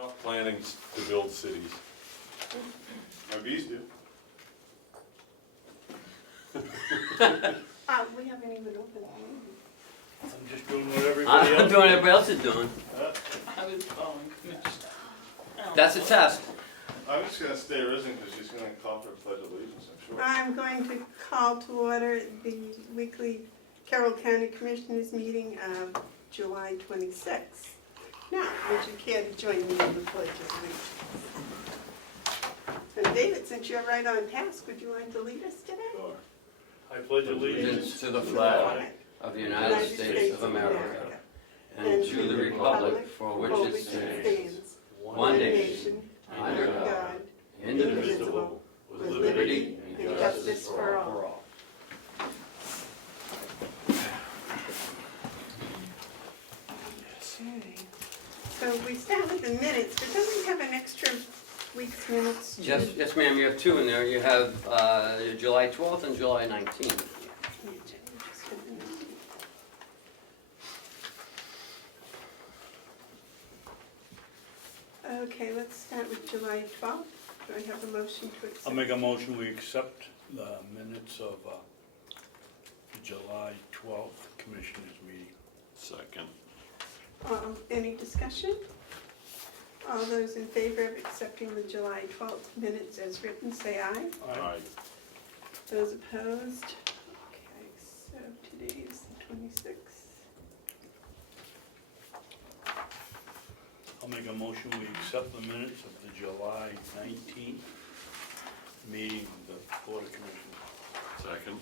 Not planning to build cities. My bees do. We haven't even opened the meeting. I'm just doing what everybody I'm else doing what everybody else is doing. I was following Commissioner. That's a test. I'm just gonna stay risen because she's gonna call for Pledge of Allegiance, I'm sure. I'm going to call to order the weekly Carroll County Commissioners meeting of July 26th. Now, would you care to join me in the Pledge of Allegiance? And David, since you're right on task, would you like to lead us today? Sure. I pledge allegiance To the flag of the United States of America and to the republic for which it stands, one nation, under God, indivisible, with liberty and justice for all. Okay. So we start with the minutes, but don't we have an extra week's minutes? Yes, ma'am, you have two in there. You have July 12th and July 19th. Okay, let's start with July 12th. Do I have a motion to accept? I'll make a motion, we accept the minutes of the July 12th Commissioners meeting. Second. Any discussion? All those in favor of accepting the July 12th minutes as written, say aye. Aye. Those opposed? Okay, so today is the 26th. I'll make a motion, we accept the minutes of the July 19th meeting of the Board of Commissioners. Second.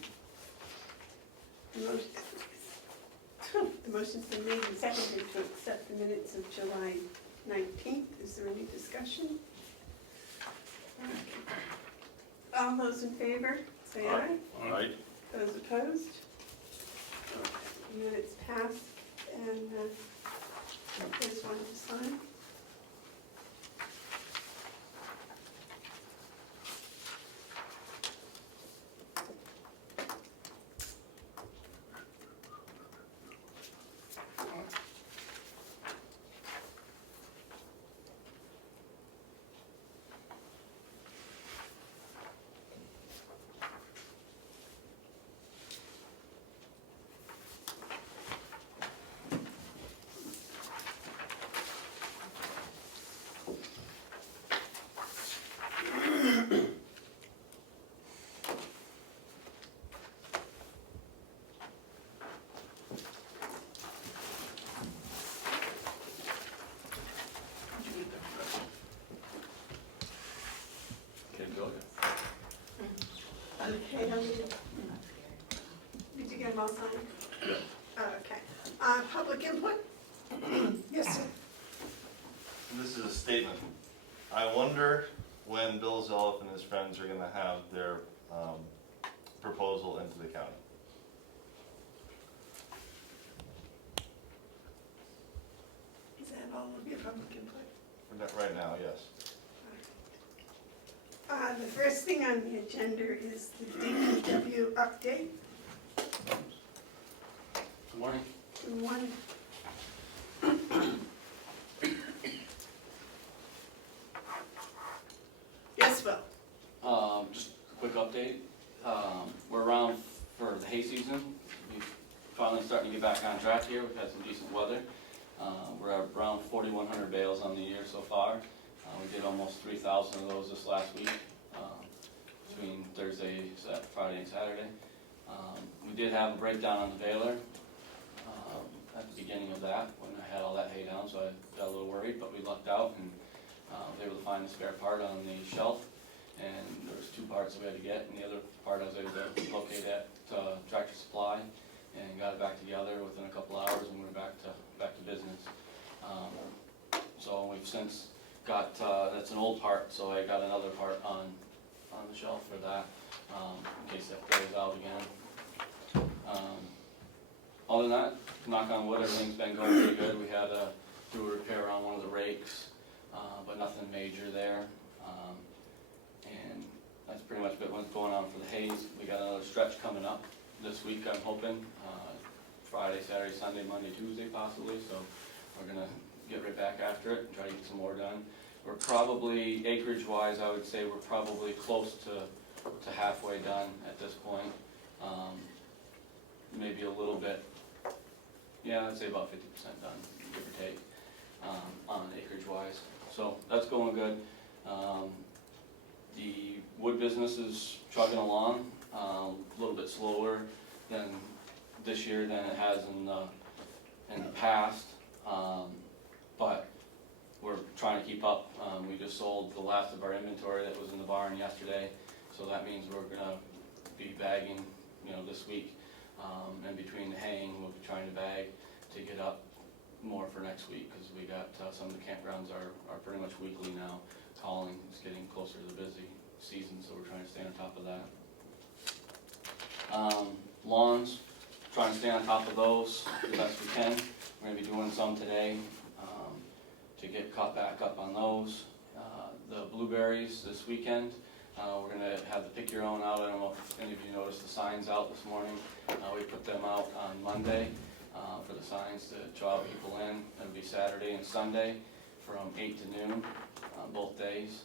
The motion's been made and seconded to accept the minutes of July 19th. Is there any discussion? All those in favor, say aye. Aye. Those opposed? Minutes passed, and there's one to sign. Can't go yet. Okay, did you get them all signed? Yeah. Okay. Public input? Yes, sir. This is a statement. I wonder when Bill Zolliff and his friends are gonna have their proposal into the county. Is that all of your public input? Right now, yes. The first thing on the agenda is the DPW update. Good morning. One. Yes, Will. Just a quick update. We're around for the hay season. We're finally starting to get back on track here. We've had some decent weather. We're at around 4,100 bales on the year so far. We did almost 3,000 of those this last week, between Thursday, Friday, and Saturday. We did have a breakdown on the baler at the beginning of that when I had all that hay down, so I got a little worried, but we lucked out and was able to find the spare part on the shelf. And there was two parts that we had to get, and the other part I was able to locate at Tractor Supply and got it back together within a couple hours, and we're back to business. So we've since got, that's an old part, so I got another part on the shelf for that, in case that goes out again. Other than that, knock on wood, everything's been going pretty good. We had to do a repair on one of the rakes, but nothing major there. And that's pretty much what's going on for the haze. We got another stretch coming up this week, I'm hoping. Friday, Saturday, Sunday, Monday, Tuesday possibly, so we're gonna get right back after it and try to get some more done. We're probably, acreage-wise, I would say we're probably close to halfway done at this point. Maybe a little bit, yeah, I'd say about 50% done, give or take, on acreage-wise. So that's going good. The wood business is chugging along, a little bit slower than this year than it has in the past, but we're trying to keep up. We just sold the last of our inventory that was in the barn yesterday, so that means we're gonna be bagging, this week. And between the haying, we'll be trying to bag to get up more for next week, because we got some of the campgrounds are pretty much weekly now calling. It's getting closer to the busy season, so we're trying to stay on top of that. Lawns, trying to stay on top of those the best we can. We're gonna be doing some today to get caught back up on those. The blueberries this weekend, we're gonna have the pick your own out. I don't know if any of you noticed the signs out this morning. We put them out on Monday for the signs to draw people in. It'll be Saturday and Sunday from 8 to noon, both days.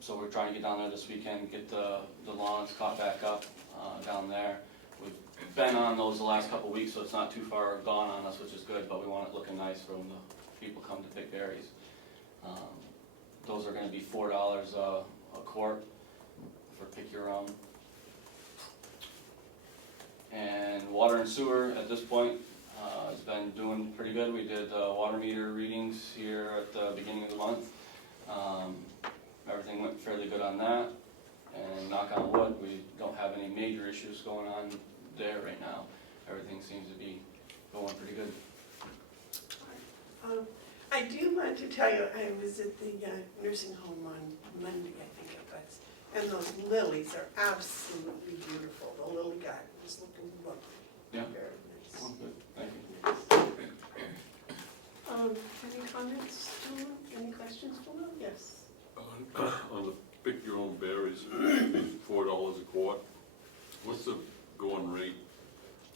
So we're trying to get down there this weekend, get the lawns caught back up down there. We've been on those the last couple of weeks, so it's not too far gone on us, which is good, but we want it looking nice for when the people come to pick berries. Those are gonna be $4 a quart for pick your own. And water and sewer at this point has been doing pretty good. We did water meter readings here at the beginning of the month. Everything went fairly good on that, and knock on wood, we don't have any major issues going on there right now. Everything seems to be going pretty good. I do want to tell you, I was at the nursing home on Monday, I think it was, and those lilies are absolutely beautiful. The lily garden is looking lovely. Yeah. Very nice. Oh, good. Thank you. Any comments, Phil? Any questions, Phil? Yes. On the pick your own berries, $4 a quart. What's the going rate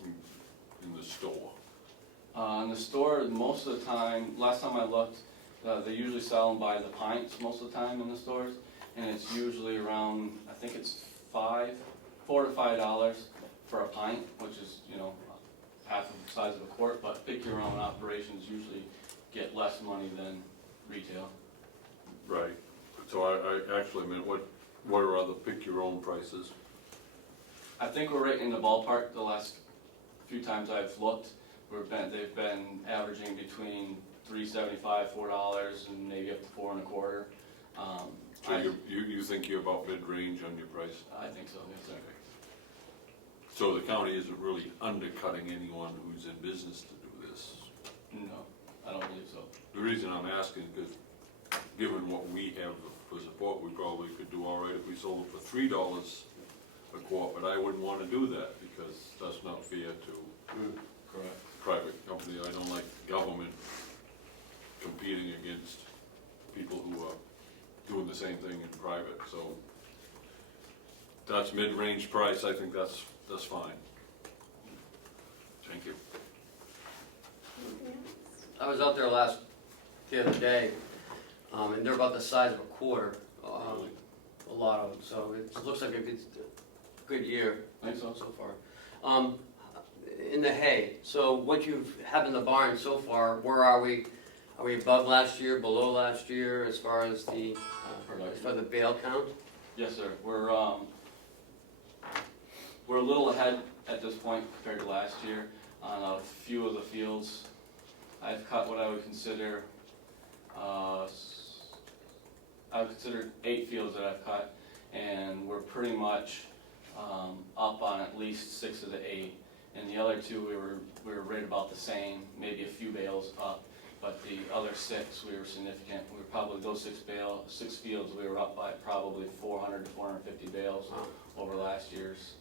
in the store? In the store, most of the time, last time I looked, they usually sell them by the pints most of the time in the stores, and it's usually around, I think it's $4 to $5 for a pint, which is, half of the size of a quart, but pick your own operations usually get less money than retail. Right. So I actually meant, what are other pick your own prices? I think we're right in the ballpark. The last few times I've looked, they've been averaging between $3.75, $4, and maybe up to $4 1/4. So you think you're about mid-range on your price? I think so, yes, sir. So the county isn't really undercutting anyone who's in business to do this? No, I don't believe so. The reason I'm asking, because given what we have for support, we probably could do all right if we sold it for $3 a quart, but I wouldn't want to do that, because that's not fair to Correct. private company. I don't like government competing against people who are doing the same thing in private, so that's mid-range price. I think that's fine. Thank you. I was out there the other day, and they're about the size of a quarter, a lot of them, so it looks like a good year I think so. so far. In the hay, so what you have in the barn so far, where are we? Are we above last year, below last year, as far as the bale count? Yes, sir. We're a little ahead at this point compared to last year on a few of the fields. I've cut what I would consider 8 fields that I've cut, and we're pretty much up on at least 6 of the 8. And the other 2 we were right about the same, maybe a few bales up, but the other 6 we were significant. We were probably those 6 fields we were up by probably 400 to 450 bales over last year's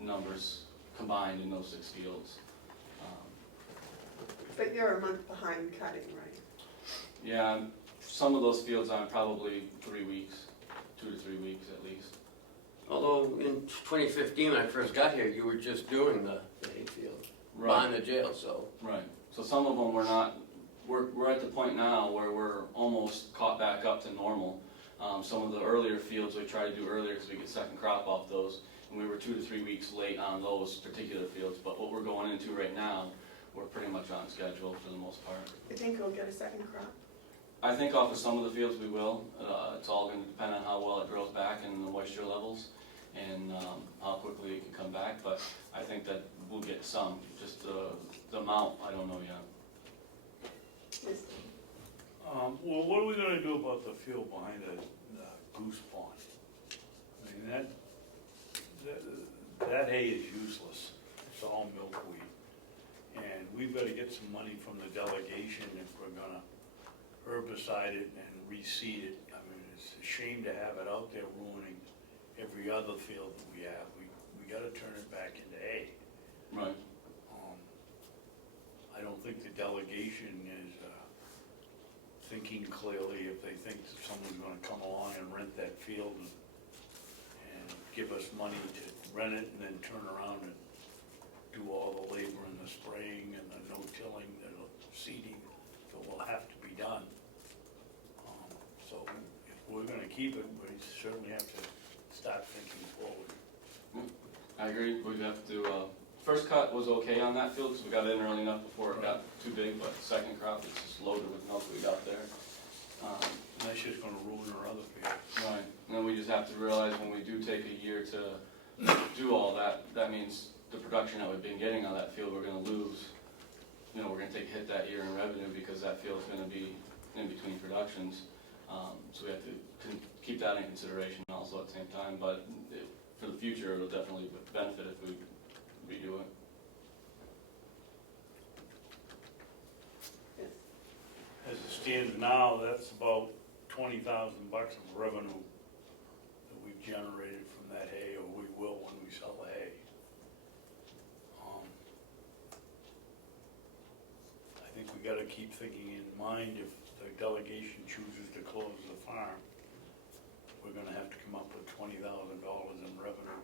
numbers combined in those 6 fields. But you're a month behind cutting, right? Yeah, some of those fields I'm probably 3 weeks, 2 to 3 weeks at least. Although in 2015, when I first got here, you were just doing the hayfield behind the jail, so. Right. So some of them were not we're at the point now where we're almost caught back up to normal. Some of the earlier fields we try to do earlier because we get second crop off those, and we were 2 to 3 weeks late on those particular fields. But what we're going into right now, we're pretty much on schedule for the most part. You think we'll get a second crop? I think off of some of the fields we will. It's all going to depend on how well it grows back and the moisture levels and how quickly it can come back. But I think that we'll get some. Just the amount, I don't know yet. Yes. Well, what are we gonna do about the field behind the goose pond? I mean, that hay is useless. It's all milkweed. And we've gotta get some money from the delegation if we're gonna herbicide it and reseed it. I mean, it's a shame to have it out there ruining every other field that we have. We gotta turn it back into hay. Right. I don't think the delegation is thinking clearly if they think that someone's gonna come along and rent that field and give us money to rent it and then turn around and do all the labor and the spraying and the no-tilling, the seeding that will have to be done. So if we're gonna keep it, we certainly have to start thinking forward. I agree. We have to. First cut was okay on that field because we got in early enough before it got too big. But second crop is just loaded with milkweed out there. And that's just gonna ruin our other field. Right. And then we just have to realize when we do take a year to do all that, that means the production that we've been getting on that field we're going to lose. You know, we're going to take a hit that year in revenue because that field's going to be in between productions. So we have to keep that in consideration also at the same time. But for the future, it'll definitely benefit if we redo it. As it stands now, that's about $20,000 of revenue that we've generated from that hay, or we will when we sell the hay. I think we gotta keep thinking in mind if the delegation chooses to close the farm, we're gonna have to come up with $20,000 in revenue.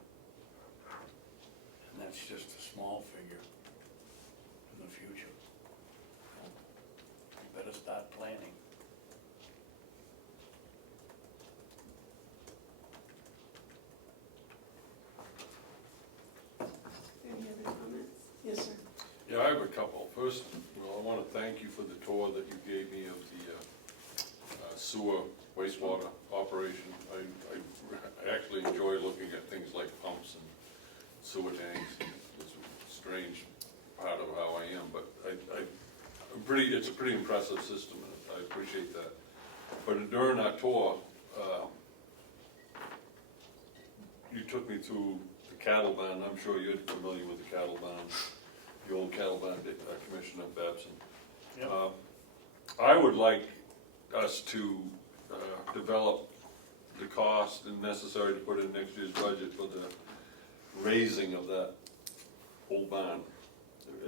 And that's just a small figure in the future. Better start planning. Any other comments? Yes, sir. Yeah, I have a couple. First, I want to thank you for the tour that you gave me of the sewer wastewater operation. I actually enjoy looking at things like pumps and sewer tanks. It's a strange part of how I am, but it's a pretty impressive system, and I appreciate that. But during our tour, you took me through the cattle barn. I'm sure you're familiar with the cattle barn, the old cattle barn Commissioner Babson. Yep. I would like us to develop the cost and necessary to put in next year's budget for the raising of that old barn.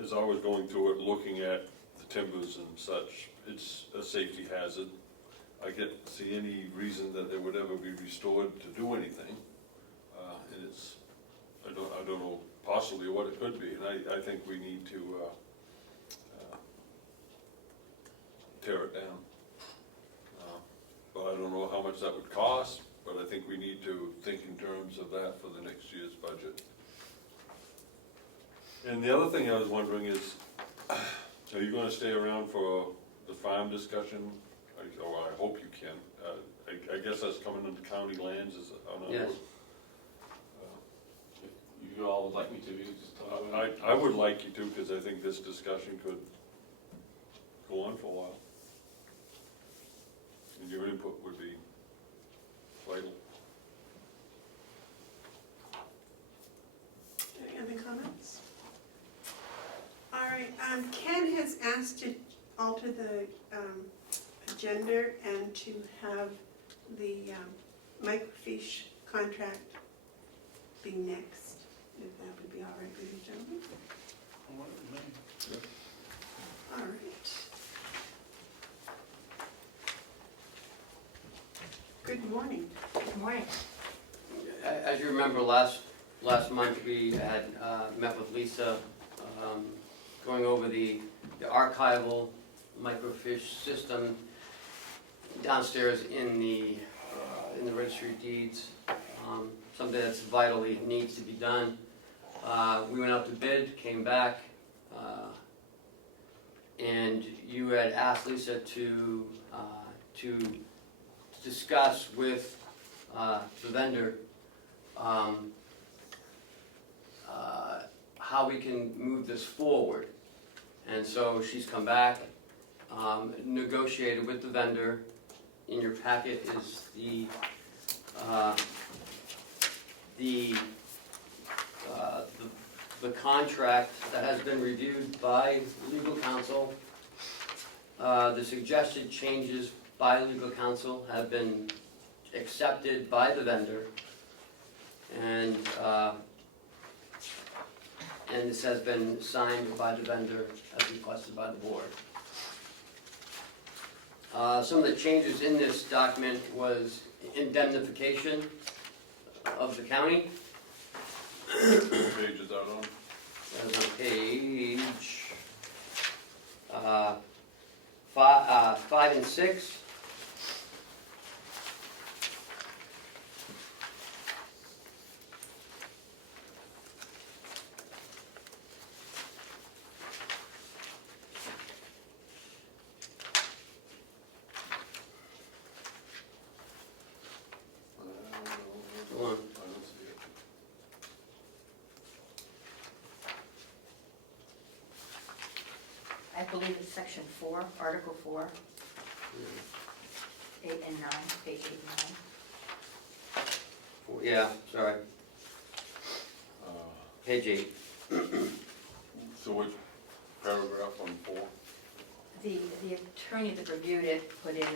As I was going through it, looking at the timbers and such, it's a safety hazard. I can't see any reason that it would ever be restored to do anything. And it's, I don't know possibly what it could be, and I think we need to tear it down. But I don't know how much that would cost, but I think we need to think in terms of that for the next year's budget. And the other thing I was wondering is, are you gonna stay around for the farm discussion? Or I hope you can. I guess that's coming into county lands, is it? Yes. If you all would like me to, you can just tell me. I would like you to, because I think this discussion could go on for a while. And your input would be vital. Any other comments? All right, Ken has asked to alter the agenda and to have the microfiche contract be next, if that would be all right with you gentlemen. All right. Good morning. Good morning. As you remember, last month, we had met with Lisa, going over the archival microfiche system downstairs in the registry of deeds. Something that's vitally needs to be done. We went out to bid, came back, and you had asked Lisa to discuss with the vendor how we can move this forward. And so she's come back, negotiated with the vendor. In your packet is the contract that has been reviewed by legal counsel. The suggested changes by legal counsel have been accepted by the vendor, and this has been signed by the vendor as requested by the board. Some of the changes in this document was indemnification of the county. What page is that on? That was on page 5 and 6. Go on. I don't see it. I believe it's section 4, article 4, 8 and 9, page 8 and 9. Yeah, sorry, Uh, page 8. So which paragraph on 4? The attorney that reviewed it put in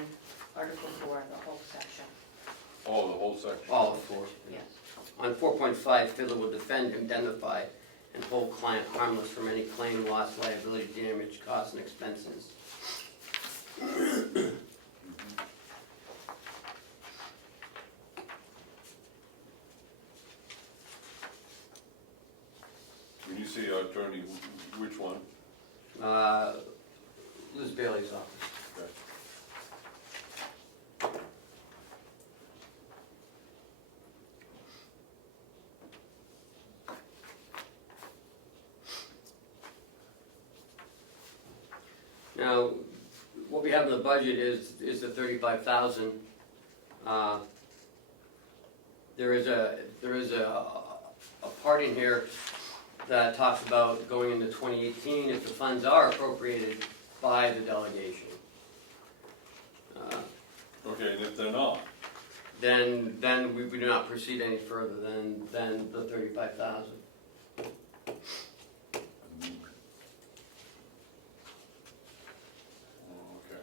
article 4, the whole section. Oh, the whole section? All of 4. Yes. On 4.5, Fiddler will defend, indemnify, and hold client harmless from any claim, loss, liability, damage, costs, and expenses. When you say attorney, which one? Liz Bailey's office. Okay. Now, what we have in the budget is the 35,000. There is a part in here that talks about going into 2018 if the funds are appropriated by the delegation. Okay, and if they're not? Then we do not proceed any further than the 35,000. Okay.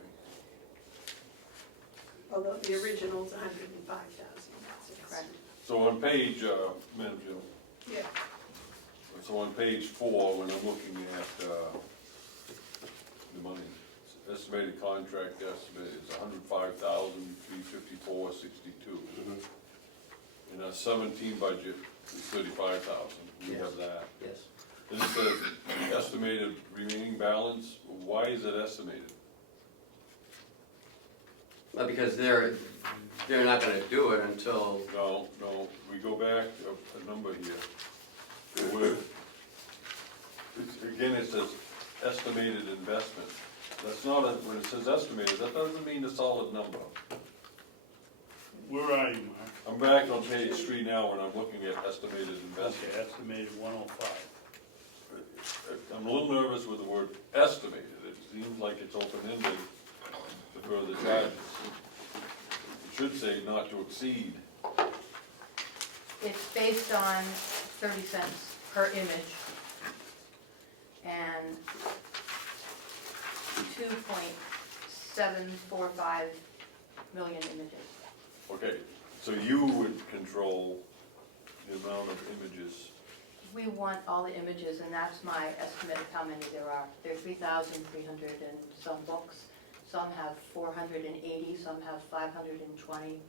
Although the original's 105,000, that's Correct. So on page, Madam Chair, Yeah. so on page 4, when I'm looking at the money, estimated contract estimate is $105,354.62. And our 17 budget is $35,000. We Yes. have that. Yes. And it says estimated remaining balance. Why is it estimated? But because they're not going to do it until No, we go back a number here. Again, it says estimated investment. That's not, when it says estimated, that doesn't mean a solid number. Where are you, Mark? I'm back on page 3 now when I'm looking at estimated investment. Okay, estimated 105. I'm a little nervous with the word estimated. It seems like it's open-ended to further charges. It should say not to exceed. It's based on 30 cents per image and 2.745 million images. Okay, so you would control the amount of images. We want all the images, and that's my estimate of how many there are. There are 3,300 and some books. Some have 480, some have 520,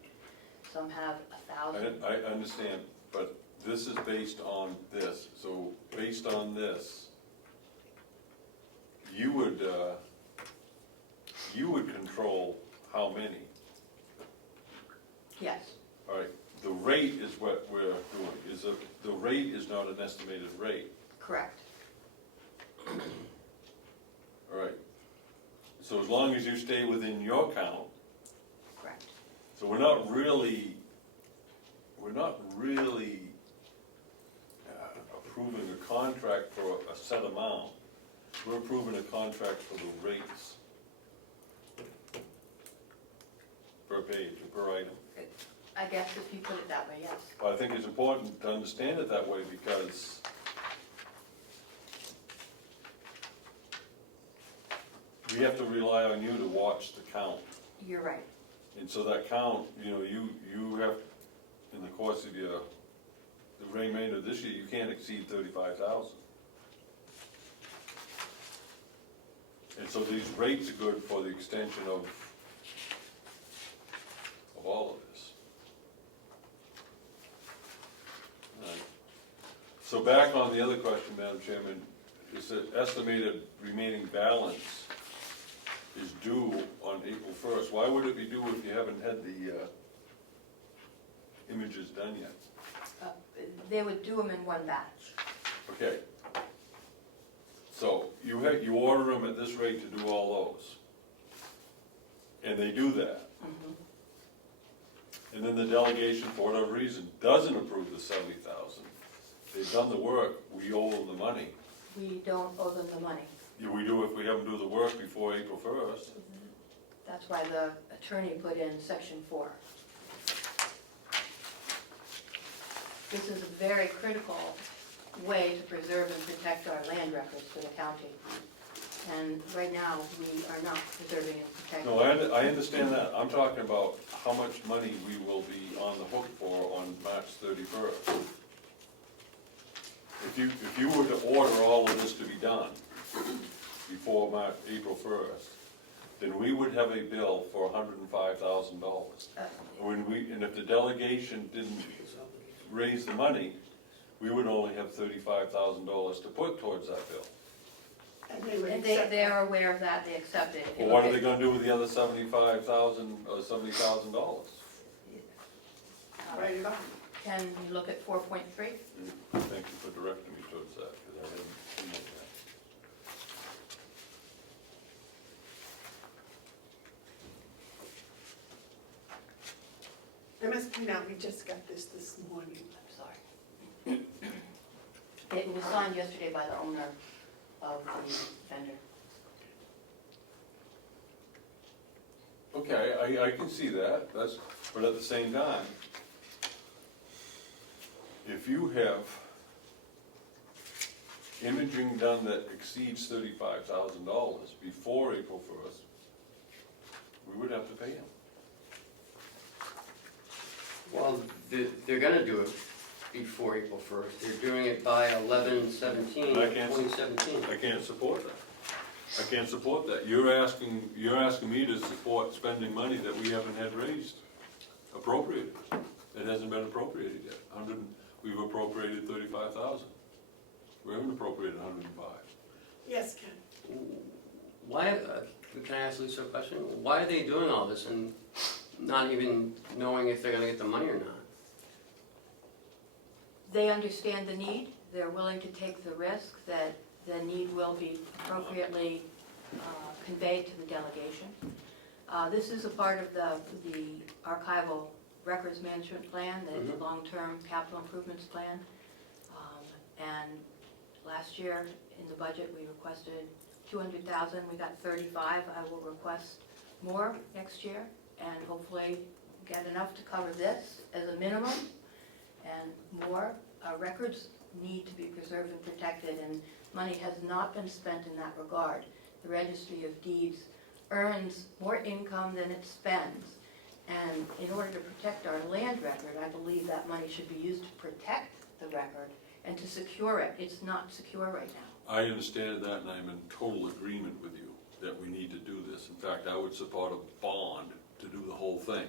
some have 1,000. I understand, but this is based on this. So based on this, you would control how many. Yes, All right, the rate is what we're doing, the rate is not an estimated rate. correct. All right, so as long as you stay within your count, Correct. so we're not really approving a contract for a set amount. We're approving a contract for the rates per page, or per item. I guess if you put it that way, yes. Well, I think it's important to understand it that way because we have to rely on you to watch the count. You're right. And so that count, you have, in the course of the remainder of this year, you can't exceed 35,000. And so these rates are good for the extension of all of this. All right. So back on the other question, Madam Chairman, is that estimated remaining balance is due on April 1st. Why would it be due if you haven't had the images done yet? They would do them in one batch. Okay. So you order them at this rate to do all those. And they do that. Mhm. And then the delegation, for whatever reason, doesn't approve the 70,000. They've done the work, we owe them the money. We don't owe them the money. Yeah, we do if we haven't do the work before April 1st. That's why the attorney put in section 4. This is a very critical way to preserve and protect our land records for the county. And right now, we are not preserving and protecting. No, I understand that. I'm talking about how much money we will be on the hook for on March 31st. If you were to order all of this to be done before April 1st, then we would have a bill for $105,000. And if the delegation didn't raise the money, we would only have $35,000 to put towards that bill. And they would And accept they that. are aware of that, they accept it. If you Well, what look are they at- gonna do with the other $75,000 or $70,000? Write it off. Can you look at 4.3? Thank you for directing me towards that, because I hadn't seen that. I must point out, we just got this morning. I'm sorry. It was signed yesterday by the owner of the vendor. Okay, I can see that, but at the same time, if you have imaging done that exceeds $35,000 before April 1st, we would have to pay him. Well, they're gonna do it before April 1st. They're doing it by 11/17/2017. I can't support that. I can't support that. You're asking me to support spending money that we haven't had raised, appropriated. It hasn't been appropriated yet. We've appropriated 35,000. We haven't appropriated 105. Yes, Ken. Why, can I ask Lisa a question? Why are they doing all this and not even knowing if they're gonna get the money or not? They understand the need, they're willing to take the risk that the need will be appropriately conveyed to the delegation. This is a part of the archival records management plan, the Mhm. long-term capital improvements plan. And last year in the budget, we requested 200,000, we got 35. I will request more next year and hopefully get enough to cover this as a minimum and more. Our records need to be preserved and protected, and money has not been spent in that regard. The Registry of Deeds earns more income than it spends. And in order to protect our land record, I believe that money should be used to protect the record and to secure it. It's not secure right now. I understand that, and I'm in total agreement with you that we need to do this. In fact, I would support a bond to do the whole thing.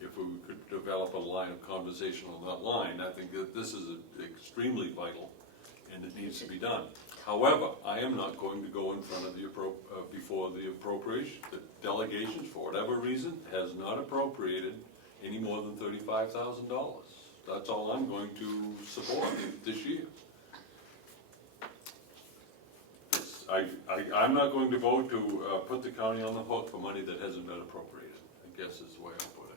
If we could develop a line of conversation on that line, I think that this is extremely vital and it needs to be done. However, I am not going to go in front of the before for the appropriation. The delegations, for whatever reason, has not appropriated any more than $35,000. That's all I'm going to support this year. I'm not going to vote to put the county on the hook for money that hasn't been appropriated, I guess is the way I put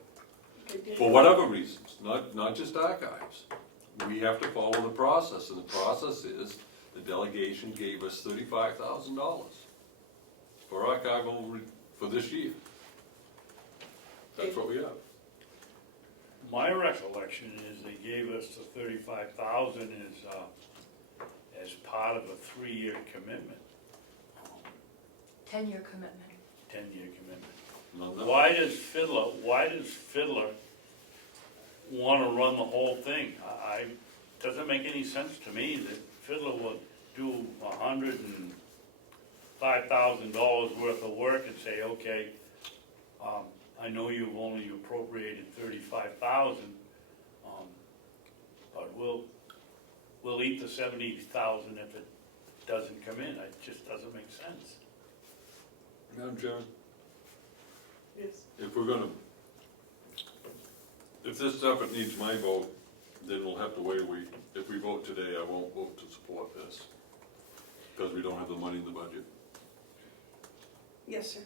it. For whatever reasons, not just archives. We have to follow the process, and the process is the delegation gave us $35,000 for archival for this year. That's what we have. My recollection is they gave us the 35,000 as part of a 3-year commitment, 10-year commitment. 10-year commitment. No. Why does Fiddler wanna run the whole thing? Doesn't make any sense to me that Fiddler would do $105,000 worth of work and say, okay, I know you've only appropriated 35,000, but we'll eat the 70,000 if it doesn't come in. It just doesn't make sense. Madam Chairman, Yes. if this effort needs my vote, then we'll have to wait a week. If we vote today, I won't vote to support this, because we don't have the money in the budget. Yes, sir.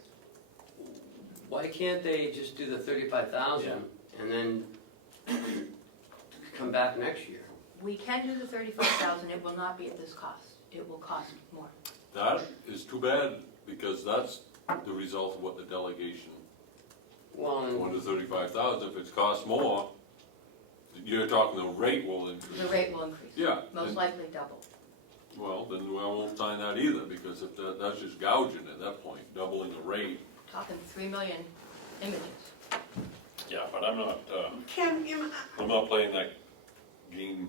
Why can't they just do the 35,000 and then come back next year? We can do the 35,000, it will not be at this cost. It will cost more. That is too bad, because that's the result of what the delegation Well, wanted, 35,000. If it's cost more, you're talking the rate will increase. The rate will increase. Yeah. Most likely double. Well, then I won't sign that either, because if that's just gouging at that point, doubling the rate. Talking 3 million images. Yeah, but I'm not, Ken, I'm not playing that game.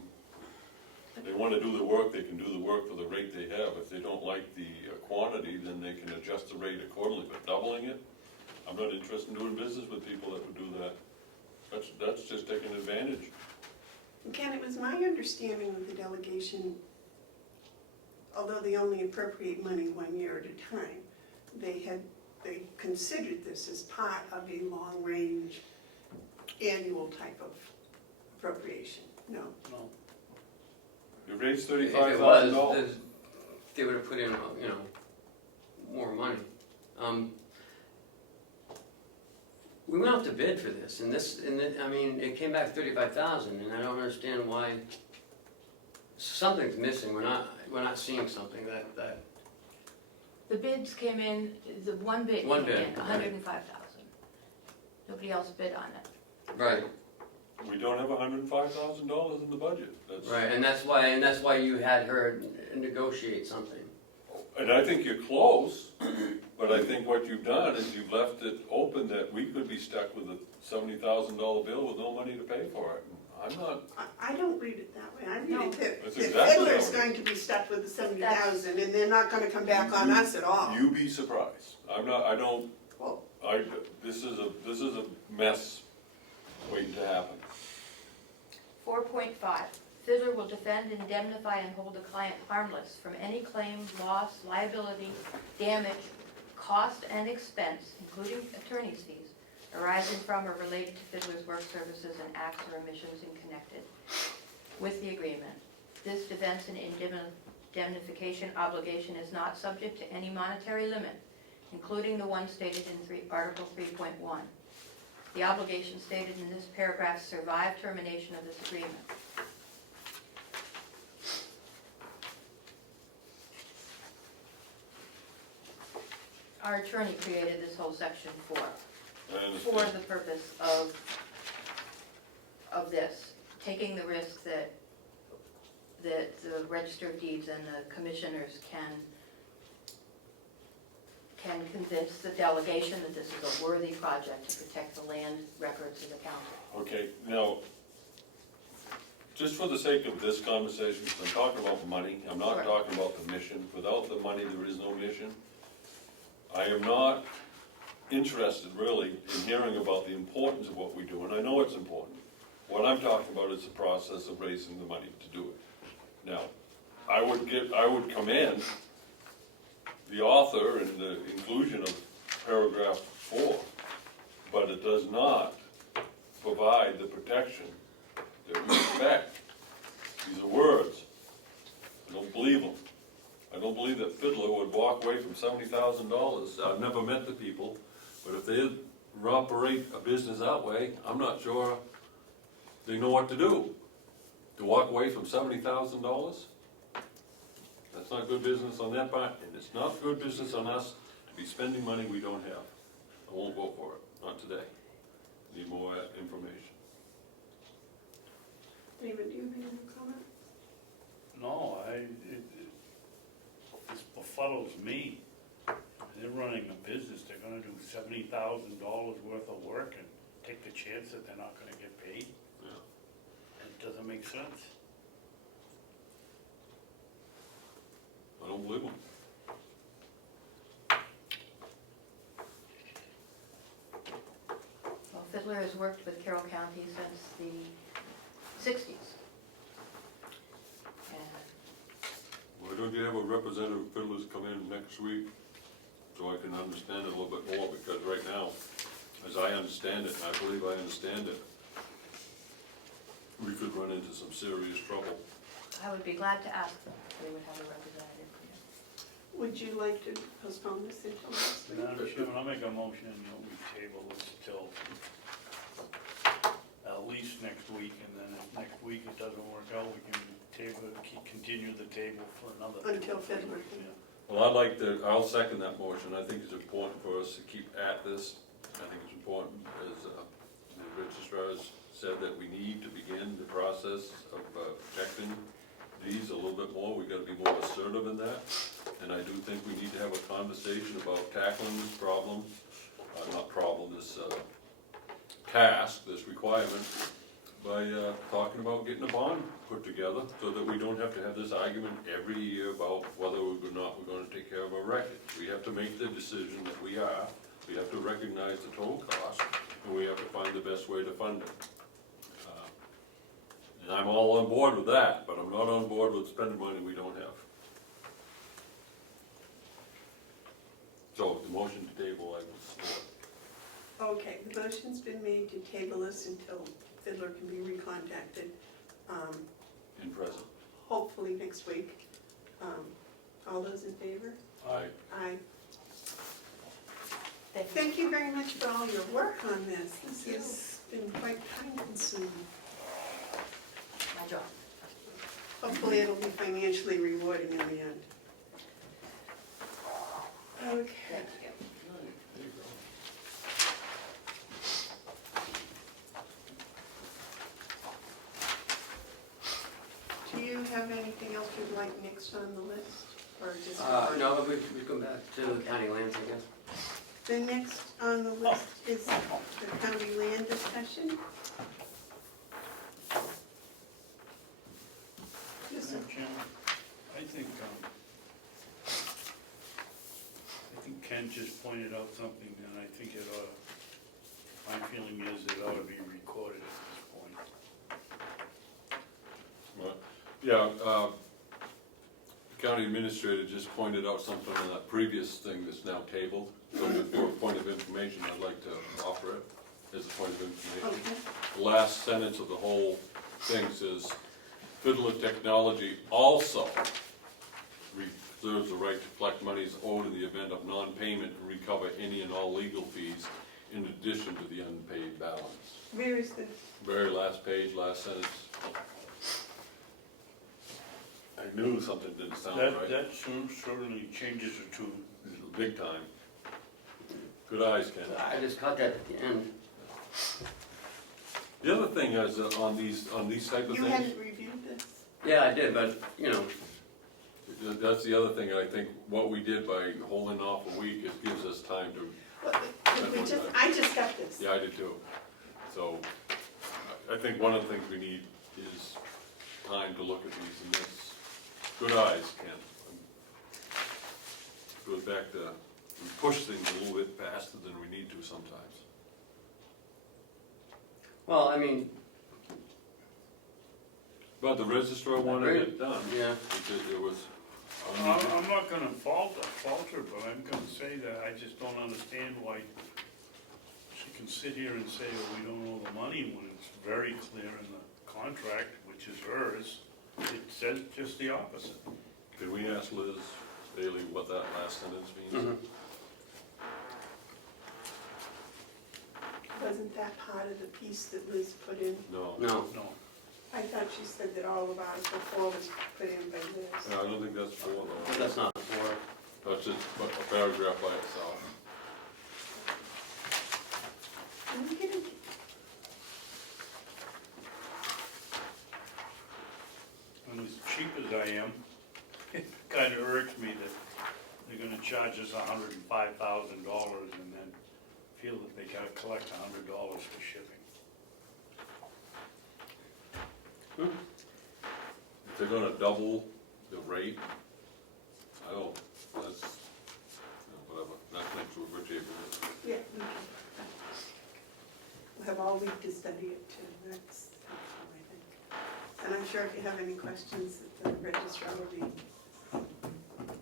They wanna do the work, they can do the work for the rate they have. If they don't like the quantity, then they can adjust the rate accordingly, but doubling it, I'm not interested in doing business with people that would do that. That's just taking advantage. Ken, it was my understanding of the delegation, although they only appropriate money 1 year at a time, they considered this as part of a long-range annual type of appropriation. No. No. You raised if it $35,000. was, they would have put in, more money. We went out to bid for this, and it came back 35,000, and I don't understand why. Something's missing. We're not seeing something that. The bids came in, the one bid One came bid, in, right. 105,000. Nobody else bid on it. Right. We don't have $105,000 in the budget. That's, Right, and that's why you had her negotiate something. and I think you're close, but I think what you've done is you've left it open that we could be stuck with a $70,000 bill with no money to pay for it. I'm not, I don't read it that way. I read No. it that That's that exactly Fiddler's how it going to be stuck with the 70,000 and they're not gonna come back on us at all. you be surprised. Well, This is a mess waiting to happen. 4.5, Fiddler will defend, indemnify, and hold the client harmless from any claim, loss, liability, damage, cost, and expense, including attorney's fees, arising from or related to Fiddler's work services and acts or omissions in connected with the agreement. This defense and indemnification obligation is not subject to any monetary limit, including the one stated in Article 3.1. The obligation stated in this paragraph survive termination of this agreement. Our attorney created this whole section for I understand. the purpose of this, taking the risk that the Register of Deeds and the commissioners can convince the delegation that this is a worthy project to protect the land records of the county. Okay, now, just for the sake of this conversation, 'cause I'm talking about money, I'm not Sure. talking about the mission. Without the money, there is no mission. I am not interested really in hearing about the importance of what we do, and I know it's important. What I'm talking about is the process of raising the money to do it. Now, I would commend the author and including exclusion of paragraph 4, but it does not provide the protection that we expect. These are words. I don't believe them. I don't believe that Fiddler would walk away from $70,000. I've never met the people, but if they operate a business that way, I'm not sure they know what to do. To walk away from $70,000? That's not good business on their part, and it's not good business on us to be spending money we don't have. I won't vote for it, not today. Need more information. David, do you have any comment? No, this befuddles me. They're running a business, they're gonna do $70,000 worth of work and take the chance that they're not gonna get paid? Yeah. It doesn't make sense. I don't believe them. Well, Fiddler has worked with Carroll County since the 60s. And Why don't you have a representative of Fiddlers come in next week so I can understand it a little bit more, because right now, as I understand it, and I believe I understand it, we could run into some serious trouble. I would be glad to ask them if they would have a representative here. Would you like to postpone this until next week? Madam Chairman, I'll make a motion that we table this till at least next week, and then if next week it doesn't work out, we can continue the table for another. Until February. Yeah. Well, I'll second that motion. I think it's important for us to keep at this. I think it's important, as the registrar has said, that we need to begin the process of protecting these a little bit more. We've got to be more assertive in that. And I do think we need to have a conversation about tackling this problem, this task, this requirement, by talking about getting a bond put together so that we don't have to have this argument every year about whether or not we're going to take care of our records. We have to make the decision that we have to recognize the total cost, and we have to find the best way to fund it. And I'm all on board with that, but I'm not on board with spending money we don't have. So the motion to table, I will support. Okay, the motion's been made to table this until Fiddler can be recontacted, In present. hopefully next week. All those in favor? Aye. Aye. Thank you. Thank you very much for all your work on this. This has been quite time consuming. My job. Hopefully it'll be financially rewarding in the end. Okay. Thank you. Do you have anything else you'd like next on the list, or just? No, we come back to county lands, I guess. The next on the list is the county land discussion. Yes, sir. Madam Chairman, I think Ken just pointed out something, and I think it ought, my feeling is it ought to be recorded at this point. Yeah, the county administrator just pointed out something on that previous thing that's now tabled. So for a point of information, I'd like to offer it as a point of information. Okay. The last sentence of the whole thing says, Fiddler Technology also reserves the right to collect monies owed in the event of non-payment and recover any and all legal fees in addition to the unpaid balance. Where is this? Very last page, last sentence. I knew something didn't sound right. That certainly changes the two. Big time. Good eyes, Ken. I just caught that at the end. The other thing is on these type of You things, hadn't reviewed this? Yeah, I did, but, you know, that's the other thing. I think what we did by holding off a week, it gives us time to, Well, I just got this. yeah, I did too. So I think one of the things we need is time to look at these, and this, good eyes, Ken. Goes back to, we push things a little bit faster than we need to sometimes. well, I mean, But the registrar wanted it done. yeah, It was I'm not gonna falter, but I'm gonna say that I just don't understand why she can sit here and say, oh, we don't owe the money, when it's very clear in the contract, which is hers, it says just the opposite. Did we ask Liz Bailey what that last sentence means? Wasn't that part of the piece that Liz put in? No. No, No, I thought she said that all of Article 4 was put in by Liz. No, I don't think that's for though. that's not for, That's just a paragraph by itself. Let me get it. and as cheap as I am, it kinda irks me that they're gonna charge us $105,000 and then feel that they gotta collect $100 for shipping. If they're gonna double the rate, I don't, that's, whatever, that's next to a good shape. Yeah, we can. We'll have all week to study it too, that's helpful, I think. And I'm sure if you have any questions, that the registrar will be,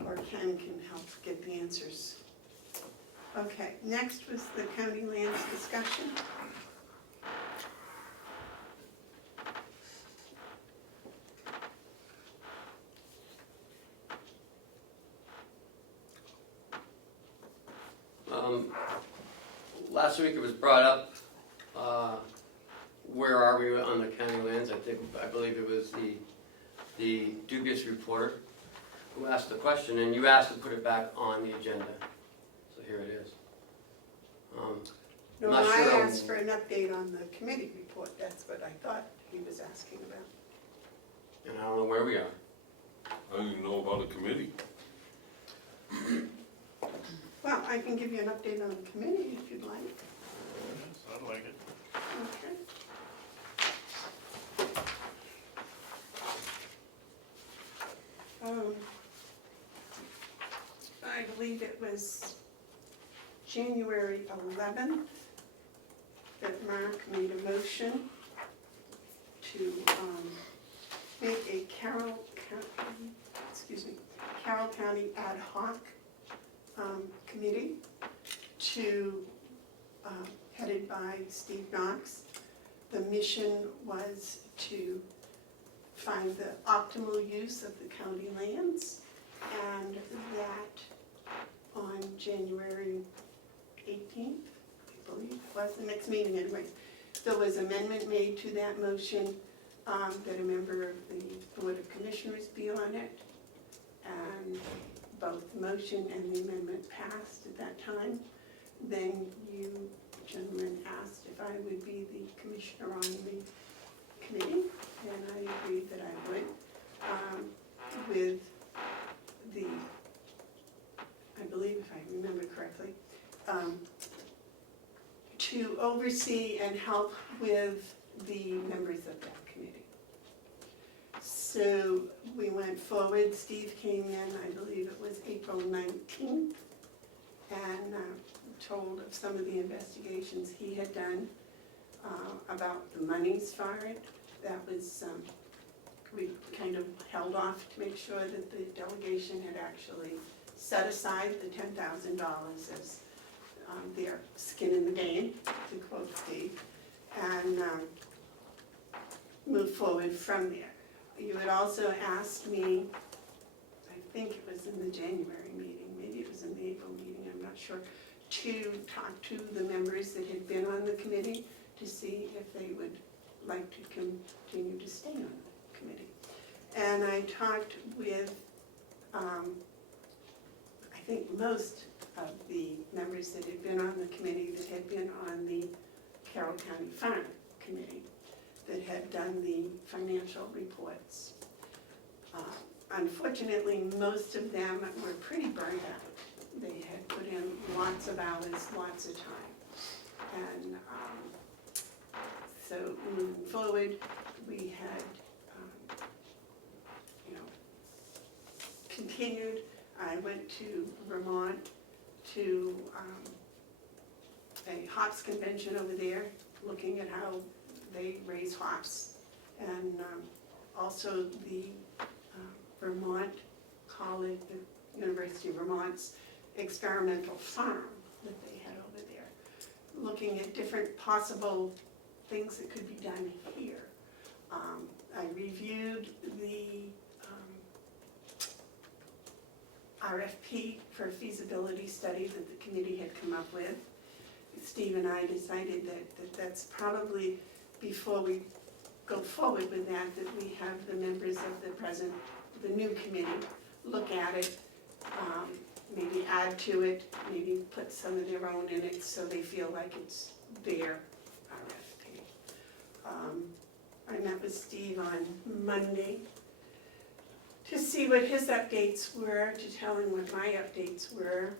or Ken can help get the answers. Okay, next was the county lands discussion. Last week it was brought up, where are we on the county lands? I believe it was the dubious reporter who asked the question, and you asked to put it back on the agenda. So here it is. No, Not I sure. asked for an update on the committee report, that's what I thought he was asking about. And I don't know where we are. I don't even know about a committee. Well, I can give you an update on the committee if you'd like. Yes, I like it. Okay. I believe it was January 11th that Mark made a motion to make a Carroll County ad hoc committee to, headed by Steve Knox. The mission was to find the optimal use of the county lands, and that on January 18th, I believe, was the next meeting anyway. There was amendment made to that motion, that a member of the Board of Commissioners be on it, and both the motion and the amendment passed at that time. Then you gentlemen asked if I would be the commissioner on the committee, and I agreed that I would, with the, I believe if I remember correctly, to oversee and help with the members of that committee. So we went forward, Steve came in, I believe it was April 19th, and told of some of the investigations he had done about the monies for it. That was, we kind of held off to make sure that the delegation had actually set aside the $10,000 as their skin in the game, to quote Steve, and move forward from there. You had also asked me, I think it was in the January meeting, maybe it was in the April meeting, I'm not sure, to talk to the members that had been on the committee to see if they would like to continue to stay on the committee. And I talked with, I think most of the members that had been on the committee that had been on the Carroll County Farm Committee, that had done the financial reports. Unfortunately, most of them were pretty burned out. They had put in lots of hours, lots of time. And so moving forward, we had, continued. I went to Vermont to a hops convention over there, looking at how they raise hops, and also the Vermont call it the University of Vermont's experimental farm that they had over there, looking at different possible things that could be done here. I reviewed the RFP for a feasibility study that the committee had come up with. Steve and I decided that that's probably, before we go forward with that we have the members of the new committee look at it, maybe add to it, maybe put some of their own in it so they feel like it's their RFP. I met with Steve on Monday to see what his updates were, to tell him what my updates were.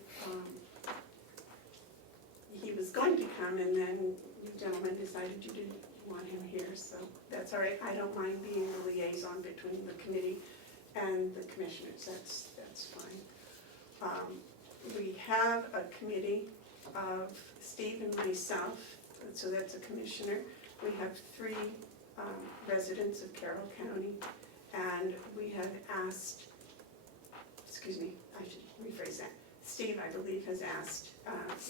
He was going to come, and then you gentlemen decided you didn't want him here, so that's all right. I don't mind being the liaison between the committee and the commissioners, that's fine. We have a committee of Steve and myself, so that's a commissioner. We have 3 residents of Carroll County, and we have asked, excuse me, I should rephrase that. Steve, I believe, has asked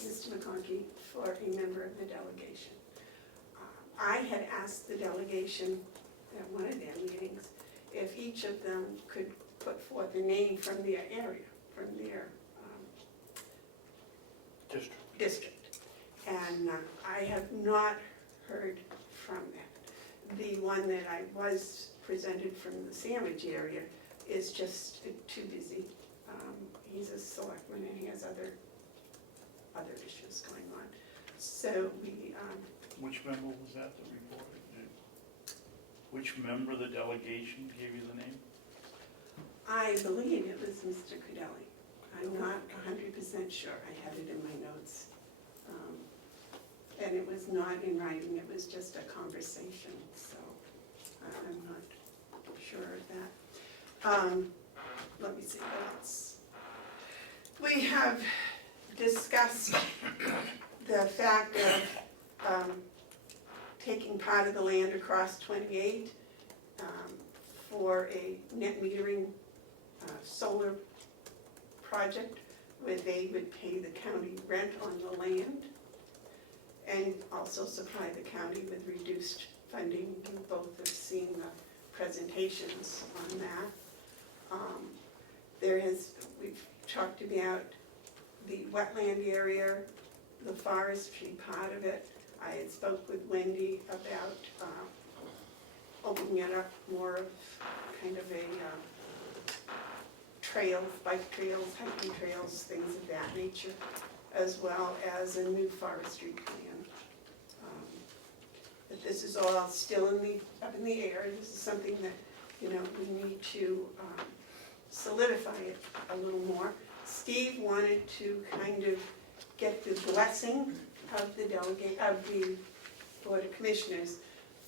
Mr. McConkey for a member of the delegation. I had asked the delegation at one of their meetings if each of them could put forth a name from their area, from their district. And I have not heard from that. The one that I was presented from the Sandwich area is just too busy. He's a selectman and he has other issues going on. So we... Which member was that reported? Which member of the delegation gave you the name? I believe it was Mr. Cudelli. I'm not 100% sure. I had it in my notes. And it was not in writing, it was just a conversation, so I'm not sure of that. Let me see what else. We have discussed the fact of taking part of the land across 28 for a net metering solar project where they would pay the county rent on the land and also supply the county with reduced funding. You both have seen the presentations on that. We've talked about the wetland area, the forestry part of it. I had spoke with Wendy about opening it up more of kind of a trails, bike trails, hiking trails, things of that nature, as well as a new forestry plan. But this is all still up in the air. This is something that, we need to solidify it a little more. Steve wanted to kind of get the blessing of the Board of Commissioners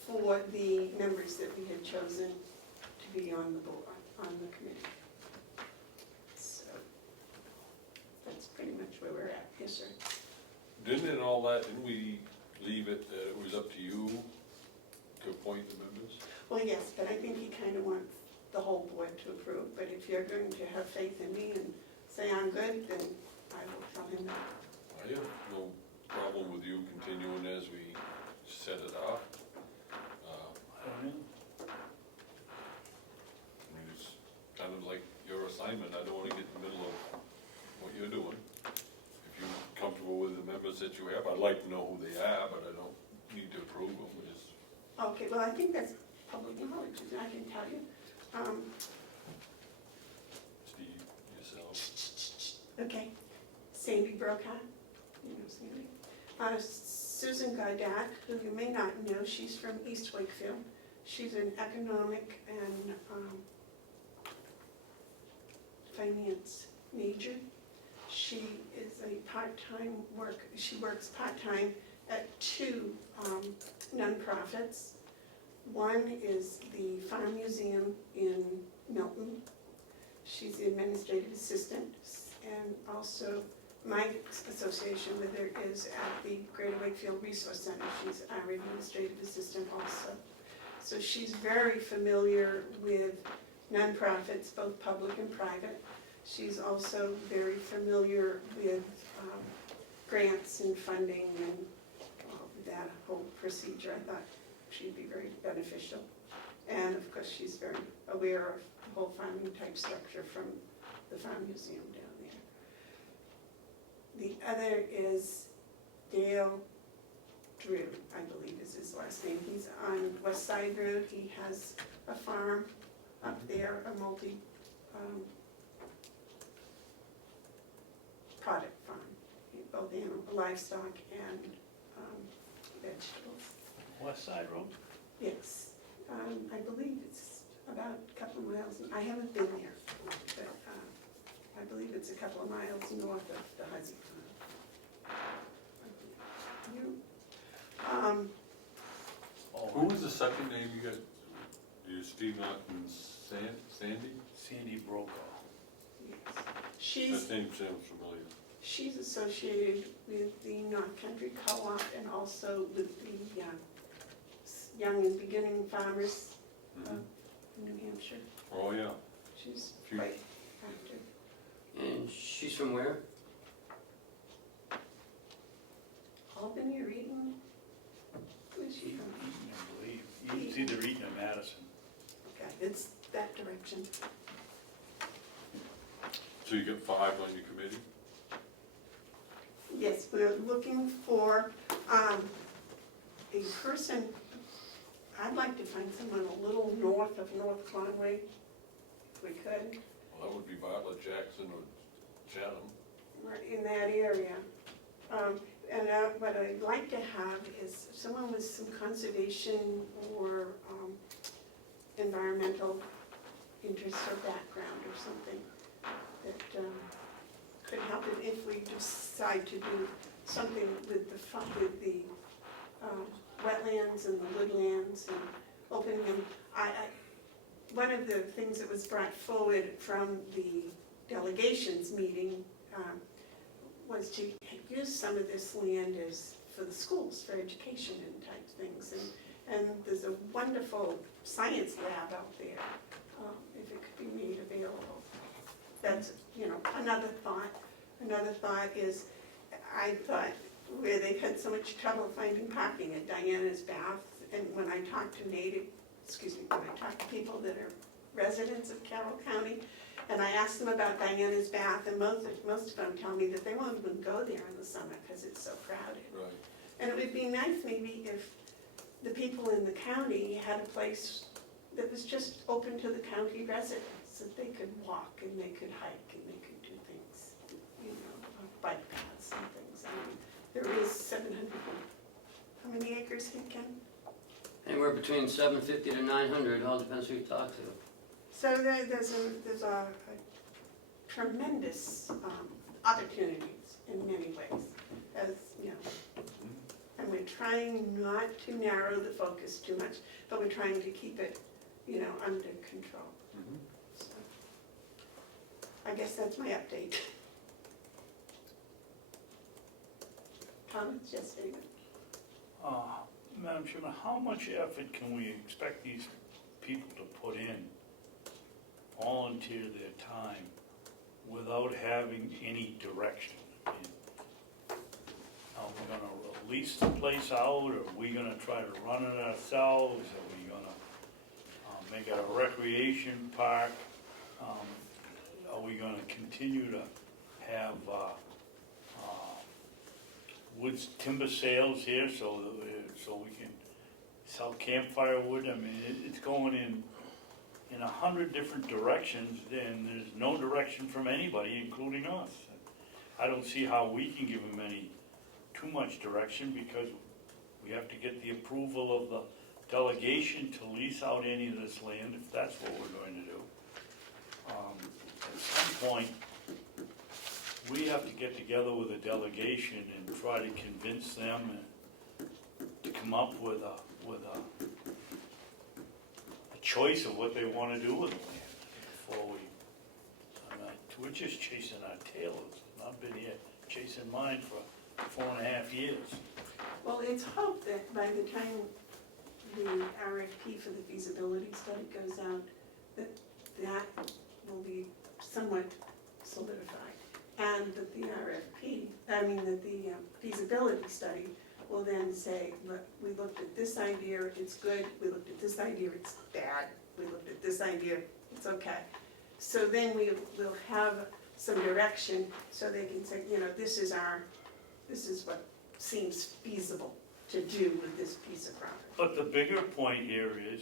for the members that we had chosen to be on the board, on the committee. So that's pretty much where we're at. Yes, sir. Didn't we leave it that it was up to you to appoint the members? Well, yes, but I think he kind of wants the whole board to approve. But if you're going to have faith in me and say I'm good, then I will tell him that. I have no problem with you continuing as we set it up. I don't know. I mean, it's kind of like your assignment. I don't want to get in the middle of what you're doing. If you're comfortable with the members that you have, I'd like to know who they are, but I don't need to approve them. Okay, well, I think that's public knowledge, and I can tell you. Steve, yourself. Okay, Sandy Brokaw, you know Sandy. Susan Gaudat, who you may not know, she's from East Wakefield. She's an economic and finance major. She is a she works part-time at 2 nonprofits. One is the Farm Museum in Milton. She's the administrative assistant, and also my association with her is at the Greater Wakefield Resource Center. She's our administrative assistant also. So she's very familiar with nonprofits, both public and private. She's also very familiar with grants and funding and that whole procedure. I thought she'd be very beneficial. And of course, she's very aware of the whole farming type structure from the Farm Museum down there. The other is Dale Drew, I believe is his last name. He's on West Side Road. He has a farm up there, a multi-product farm, both animal, livestock and vegetables. West Side Road? Yes, I believe it's about a couple of miles, I haven't been there, but I believe it's a couple of miles north of the Huzzy Farm. Who was the second name you got? You Steve Norton, Sandy? Sandy Brokaw. Yes. That She's, name sounds familiar. she's associated with the North Country Co-op and also with the Young and Beginning Farmers Mhm. in New Hampshire. Oh, yeah. She's She- quite active. And she's from where? Albany or Eaton? Where's she Eaton, from? I believe. Eaton's either Eaton or Madison. Okay, it's that direction. So you got 5 on your committee? Yes, we're looking for a person, I'd like to find someone a little north of North Conway, if we could, Well, that would be Bartlett, Jackson, or Chatham. right in that area. And what I'd like to have is someone with some conservation or environmental interest or background or something that could help it if we decide to do something with the wetlands and the woodlands and opening them. One of the things that was brought forward from the delegations meeting was to use some of this land as for the schools, for education and type things. And there's a wonderful science lab out there, if it could be made available. That's, another thought. Another thought is, I thought where they've had so much trouble finding parking at Diana's Bath, and when I talk to people that are residents of Carroll County, and I asked them about Diana's Bath, and most of them tell me that they won't even go there in the summer because it's so crowded. Right. And it would be nice maybe if the people in the county had a place that was just open to the county residents, that they could walk and they could hike and they could do things, bike paths and things. There is 700, how many acres, Ken? Anywhere between 750 to 900, all depends who you talk to. So there's a tremendous opportunities in many ways, as and we're trying not to narrow the focus too much, but we're trying to keep it, under control. Mhm. So, I guess that's my update. Comments, yes, David? Madam Chairman, how much effort can we expect these people to put in, volunteer their time, without having any direction? Are we gonna lease the place out, or are we gonna try to run it ourselves? Are we gonna make it a recreation park? Are we gonna continue to have woods timber sales here so we can sell campfire wood? I mean, it's going in 100 different directions, and there's no direction from anybody, including us. I don't see how we can give them too much direction, because we have to get the approval of the delegation to lease out any of this land, if that's what we're going to do. At some point, we have to get together with a delegation and try to convince them to come up with a choice of what they want to do with the land before we're just chasing our tails. I've been here chasing mine for 4.5 years. Well, it's hoped that by the time the RFP for the feasibility study goes out, that that will be somewhat solidified. And that the RFP, that the feasibility study will then say, look, we looked at this idea, it's good, we looked at this idea, it's bad, we looked at this idea, it's okay. So then we will have some direction, so they can say, this is what seems feasible to do with this piece of property. But the bigger point here is,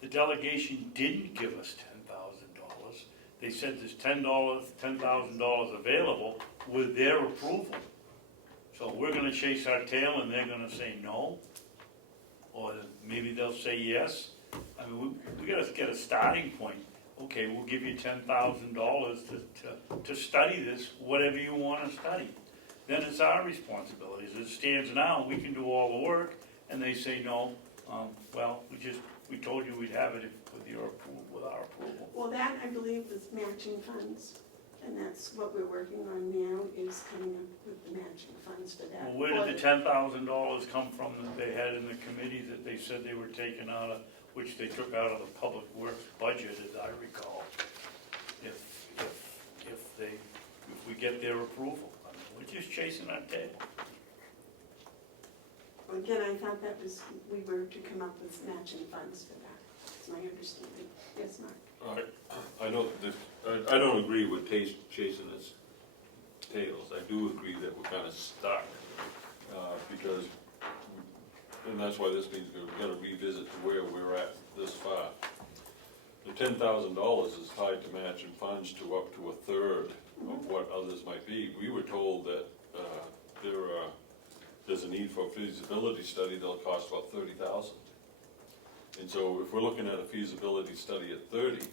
the delegation didn't give us $10,000. They said there's $10,000 available with their approval. So we're gonna chase our tail and they're gonna say no? Or maybe they'll say yes? I mean, we gotta get a starting point. Okay, we'll give you $10,000 to study this, whatever you wanna study. Then it's our responsibility. As it stands now, we can do all the work, and they say no. Well, we told you we'd have it with your approval, with our approval. Well, that, I believe, is matching funds, and that's what we're working on now, is coming up with the matching funds for that. Well, where did the $10,000 come from that they had in the committee that they said they were taking out of, which they took out of the public works budget, as I recall? If we get their approval, I mean, we're just chasing our tail. Again, I thought that was, we were to come up with matching funds for that. That's my understanding. Yes, Mark? I don't agree with chasing its tails. I do agree that we're kind of stuck, because, and that's why this means we've got to revisit to where we're at this far. The $10,000 is tied to matching funds to up to a third of what others might be. We were told that there's a need for a feasibility study that'll cost about $30,000. And so if we're looking at a feasibility study at 30,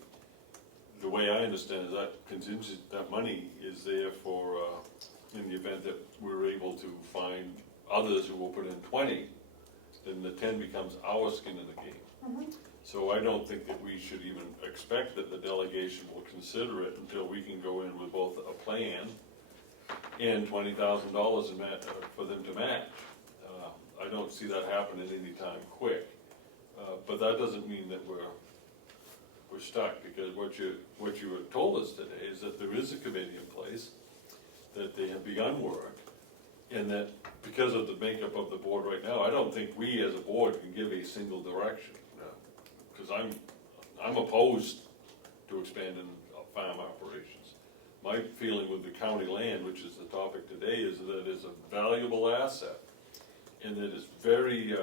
the way I understand is that contingent, that money is there for, in the event that we're able to find others who will put in 20, then the 10 becomes our skin in the game. Mm-hmm. So I don't think that we should even expect that the delegation will consider it until we can go in with both a plan and $20,000 for them to match. I don't see that happening anytime quick. But that doesn't mean that we're stuck, because what you have told us today is that there is a committee in place, that they have begun work, and that because of the makeup of the board right now, I don't think we as a board can give a single direction. Because I'm opposed to expanding farm operations. My feeling with the county land, which is the topic today, is that it's a valuable asset, and that it's very, I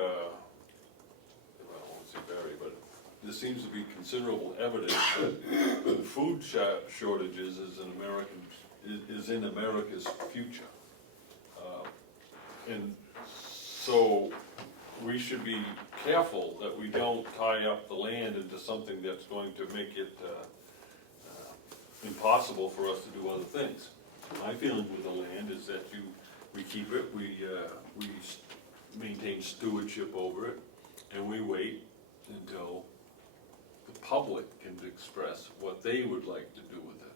won't say very, but there seems to be considerable evidence that food shortages is in America's future. And so we should be careful that we don't tie up the land into something that's going to make it impossible for us to do other things. My feeling with the land is that we keep it, we maintain stewardship over it, and we wait until the public can express what they would like to do with it.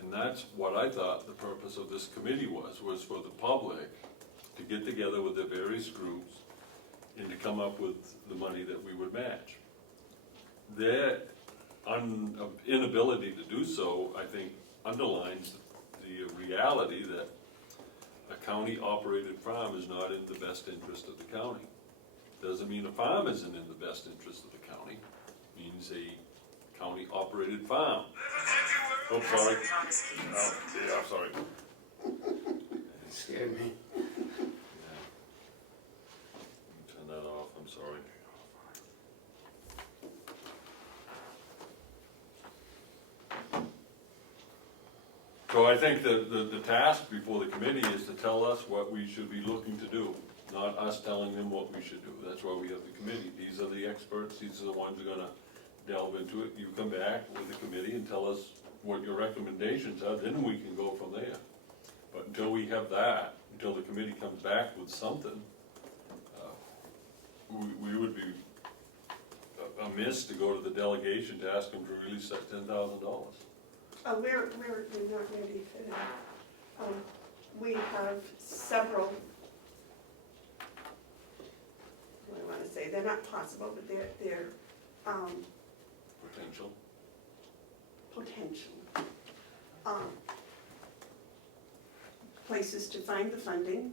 And that's what I thought the purpose of this committee was for the public to get together with the various groups and to come up with the money that we would match. Their inability to do so, I think, underlines the reality that a county-operated farm is not in the best interest of the county. Doesn't mean a farm isn't in the best interest of the county. It means a county-operated farm. Oh, sorry. Oh, yeah, I'm sorry. It scared me. Turn that off, I'm sorry. So I think the task before the committee is to tell us what we should be looking to do, not us telling them what we should do. That's why we have the committee. These are the experts, these are the ones who are gonna delve into it. You come back with the committee and tell us what your recommendations are, then we can go from there. But until we have that, until the committee comes back with something, we would be amiss to go to the delegation to ask them to release that $10,000. We're not ready for that. We have several, what do I want to say, they're not possible, but they're Potential. potential. Places to find the funding.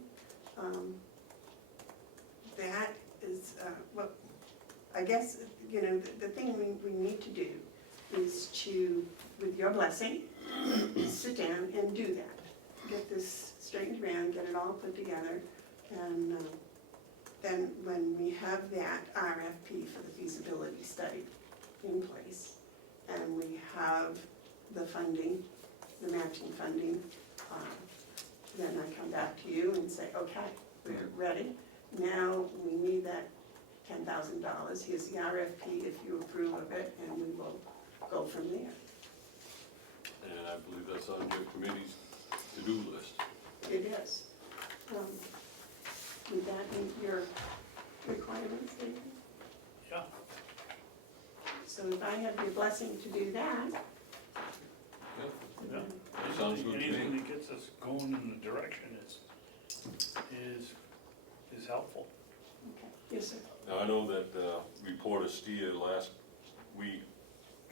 That is, well, I guess, you know, the thing we need to do is to, with your blessing, sit down and do that. Get this straightened around, get it all put together, and then when we have that RFP for the feasibility study in place, and we have the funding, the matching funding, then I come back to you and say, okay, we're ready. Now we need that $10,000. Here's the RFP if you approve of it, and we will go from there. And I believe that's on your committee's to-do list. It is. Would that meet your requirements, David? Yeah. So if I have your blessing to do that, Yeah. Sounds good to me. Anything that gets us going in the direction is helpful. okay, yes, sir. Now, I know that Reporter Steer last week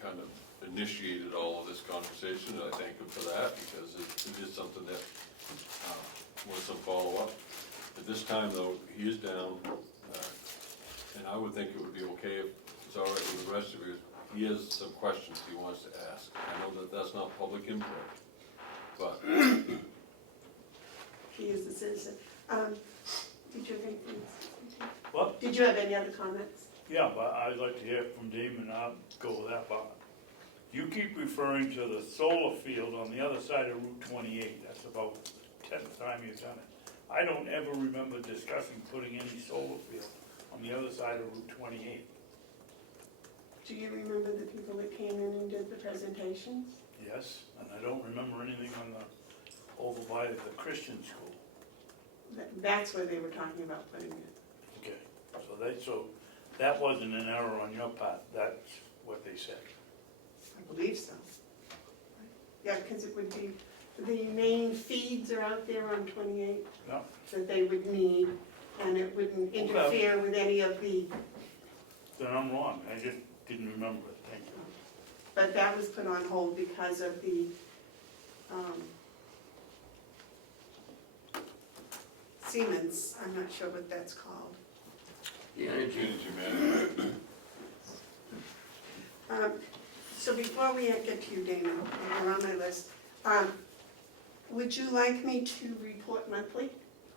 kind of initiated all of this conversation, and I thank him for that, because it is something that wants some follow-up. At this time, though, he is down, and I would think it would be okay if it's all right with the rest of you. He has some questions he wants to ask. I know that that's not public input, but He is the citizen. Did you have anything? What? Did you have any other comments? Yeah, but I'd like to hear from Damon, I'll go with that part. You keep referring to the solar field on the other side of Route 28, that's about the 10th time you've done it. I don't ever remember discussing putting any solar field on the other side of Route 28. Do you remember the people that came in and did the presentations? Yes, and I don't remember anything on over by the Christian school. That's where they were talking about putting it. Okay, so that wasn't an error on your part, that's what they said. I believe so. Yeah, because it would be, the main feeds are out there on 28 Yeah. that they would need, and it wouldn't interfere with any of the, Then I'm wrong, I just didn't remember it, thank you. but that was put on hold because of the Siemens, I'm not sure what that's called. The energy. energy man, So before we get to you, Dana, you're on my list, would you like me to report monthly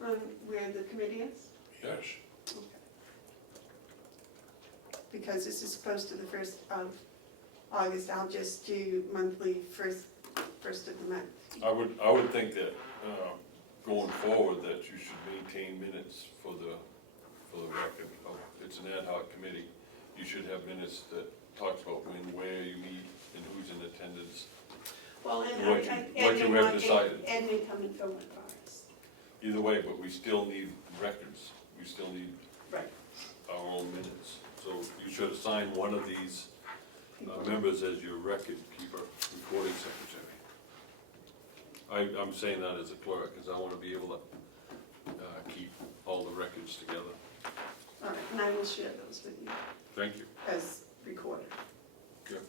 on where the committee is? yes. Okay. Because this is close to the 1st of August, I'll just do monthly first of the month. I would think that, going forward, that you should maintain minutes for the record. It's an ad hoc committee. You should have minutes that talks about when, where you meet, and who's in attendance. Well, and What you have decided. Ed may come and fill in for us. Either way, but we still need records. We still need Right. our own minutes. So you should assign one of these members as your record keeper, recording secretary. I'm saying that as a clerk, because I want to be able to keep all the records together. All right, and I will share those with you Thank you. as recorded. Good.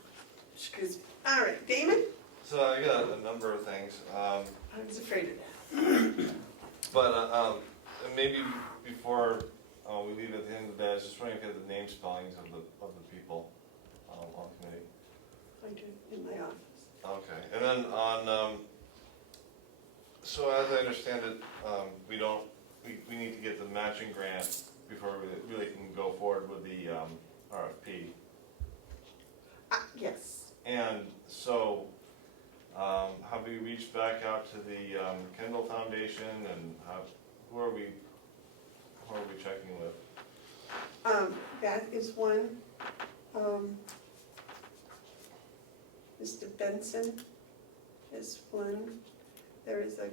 All right, Damon? So I got a number of things, I was afraid of that. but maybe before we leave at the end of the day, I was just wondering if you had the name spellings of the people on committee. I do, in my office. Okay, and then on, so as I understand it, we need to get the matching grant before we really can go forward with the RFP. Yes. And so, have we reached back out to the Kendall Foundation, and who are we checking with? That is one. Mr. Benson is one. There is a,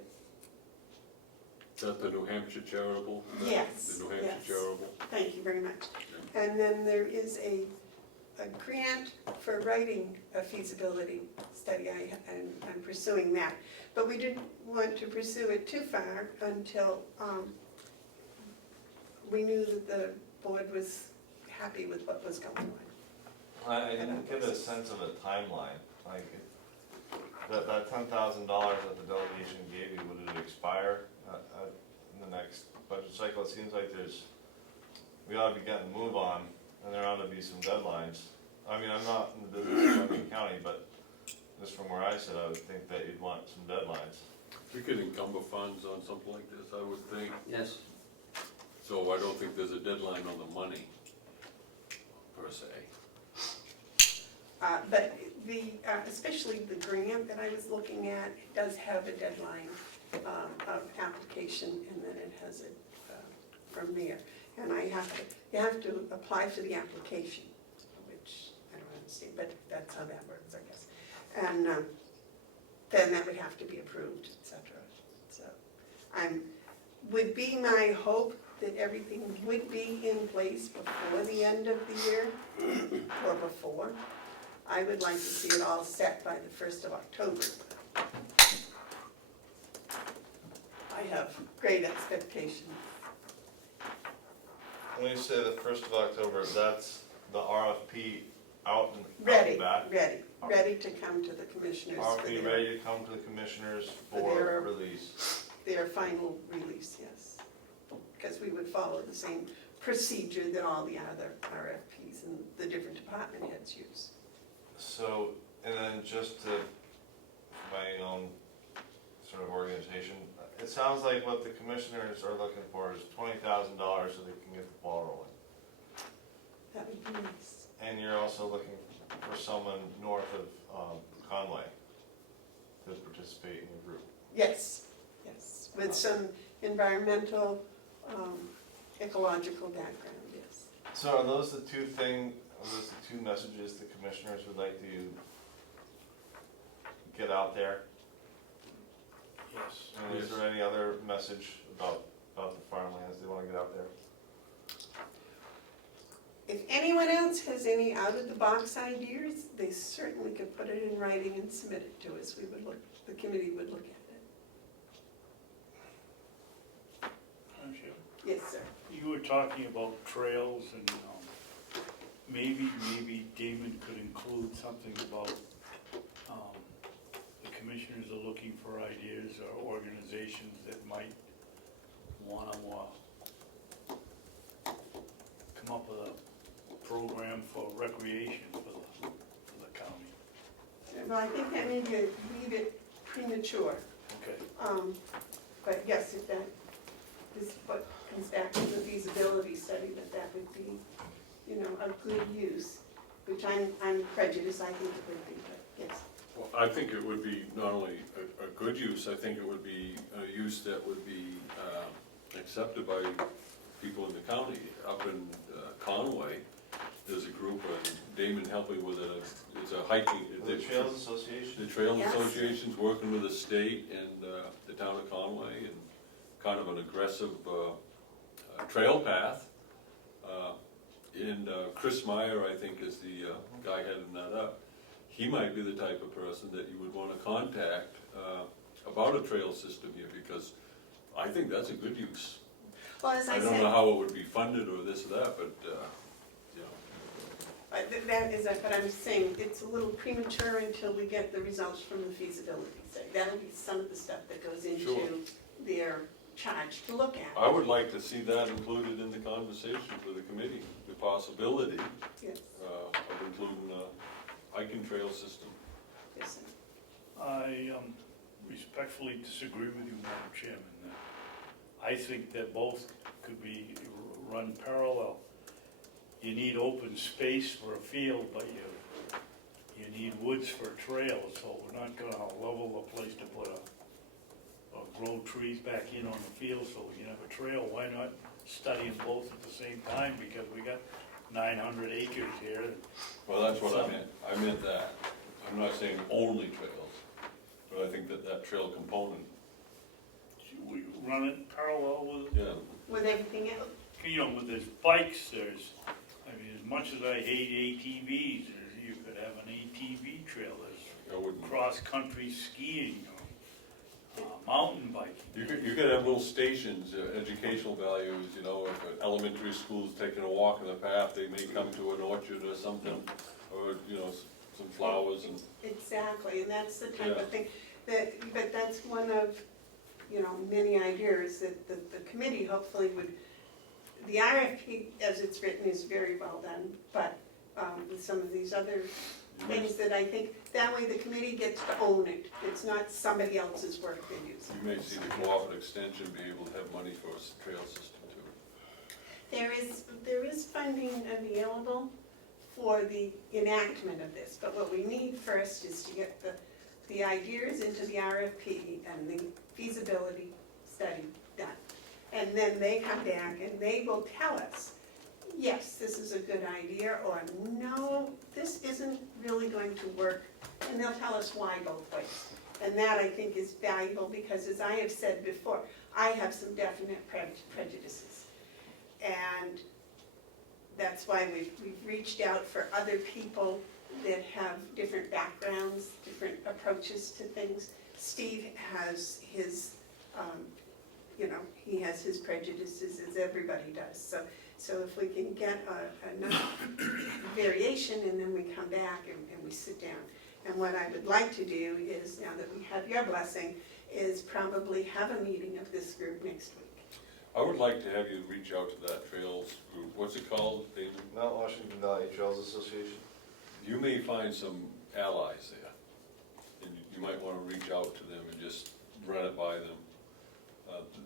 Is that the New Hampshire Charitable? Yes, The New Hampshire yes. Charitable? thank you very much. And then there is a grant for writing a feasibility study. I'm pursuing that. But we didn't want to pursue it too far until we knew that the board was happy with what was going on. I didn't get a sense of a timeline, like, that $10,000 that the delegation gave you, would it expire in the next budget cycle? It seems like we ought to be getting a move on, and there ought to be some deadlines. I mean, I'm not in the business of running the county, but just from where I sit, I would think that you'd want some deadlines. We could encumber funds on something like this, I would think. Yes, So I don't think there's a deadline on the money, per se. But especially the grant that I was looking at, it does have a deadline of application, and then it has it from there. And you have to apply for the application, which I don't understand, but that's how that works, I guess. And then that would have to be approved, et cetera. So would be my hope that everything would be in place before the end of the year, or before. I would like to see it all set by the 1st of October. I have great expectations. When you say the 1st of October, that's the RFP out and Ready, back? ready to come to the commissioners for RFP ready to come to the commissioners For for their- release. their final release, yes. Because we would follow the same procedure that all the other RFPs and the different department heads use. So, and then just to, my own sort of organization, it sounds like what the commissioners are looking for is $20,000 so they can get the ball rolling. That would be nice. And you're also looking for someone north of Conway to participate in your group. Yes, yes, with some environmental, ecological background, yes. So are those the two messages the commissioners would like to get out there? Yes. And is there any other message about the farmlands they want to get out there? If anyone else has any out-of-the-box ideas, they certainly could put it in writing and submit it to us. The committee would look at it. Yes, sir. You were talking about trails and maybe Damon could include something about the commissioners are looking for ideas or organizations that might want to come up with a program for recreation for the county. Well, I think that may be a wee bit premature. Okay. But yes, if that is what comes back to the feasibility study, that would be, a good use, which I'm prejudiced, I think it would be, but yes. Well, I think it would be not only a good use, I think it would be a use that would be accepted by people in the county. Up in Conway, there's a group, Damon helping with it's a hiking. The Trails Association? The Trails Yes. Association's working with the state and the town of Conway, and kind of an aggressive trail path. And Chris Meyer, I think, is the guy heading that up. He might be the type of person that you would want to contact about a trail system here, because I think that's a good use. Well, as I I don't know said, how it would be funded or this or that, but, that is, but I'm saying, it's a little premature until we get the results from the feasibility study. That'll be some of the stuff that goes into Sure. their charge to look at. I would like to see that included in the conversation for the committee, the possibility Yes, of including a hiking trail system. yes, sir. I respectfully disagree with you, Madam Chairman. I think that both could be run parallel. You need open space for a field, but you need woods for trails, so we're not gonna level a place to put or grow trees back in on the field so we can have a trail. Why not study them both at the same time, because we got 900 acres here. Well, that's what I meant. I meant that. I'm not saying only trails, but I think that trail component, We run it parallel with, yeah. With everything else, with there's bikes, as much as I hate ATVs, you could have an ATV trail, I there's wouldn't. cross-country skiing, mountain biking. You could have little stations, educational values, if an elementary school's taking a walk in the path, they may come to an orchard or something, or, some flowers and, Exactly, and that's the type Yeah. of thing, but that's one of, many ideas that the committee hopefully would, the RFP as it's written is very well done, but with some of these other things that I think, that way the committee gets to own it. It's not somebody else's work they use. you may see the cooperative extension be able to have money for a trail system too. There is funding available for the enactment of this, but what we need first is to get the ideas into the RFP and the feasibility study done. And then they come back and they will tell us, yes, this is a good idea, or no, this isn't really going to work, and they'll tell us why both ways. And that, I think, is valuable, because as I have said before, I have some definite prejudices. And that's why we've reached out for other people that have different backgrounds, different approaches to things. Steve has his, he has his prejudices, as everybody does. So if we can get enough variation, and then we come back and we sit down. And what I would like to do is, now that we have your blessing, is probably have a meeting of this group next week. I would like to have you reach out to that trails group, what's it called, David? Mount Washington Valley Trails Association. You may find some allies there, and you might wanna reach out to them and just run it by them.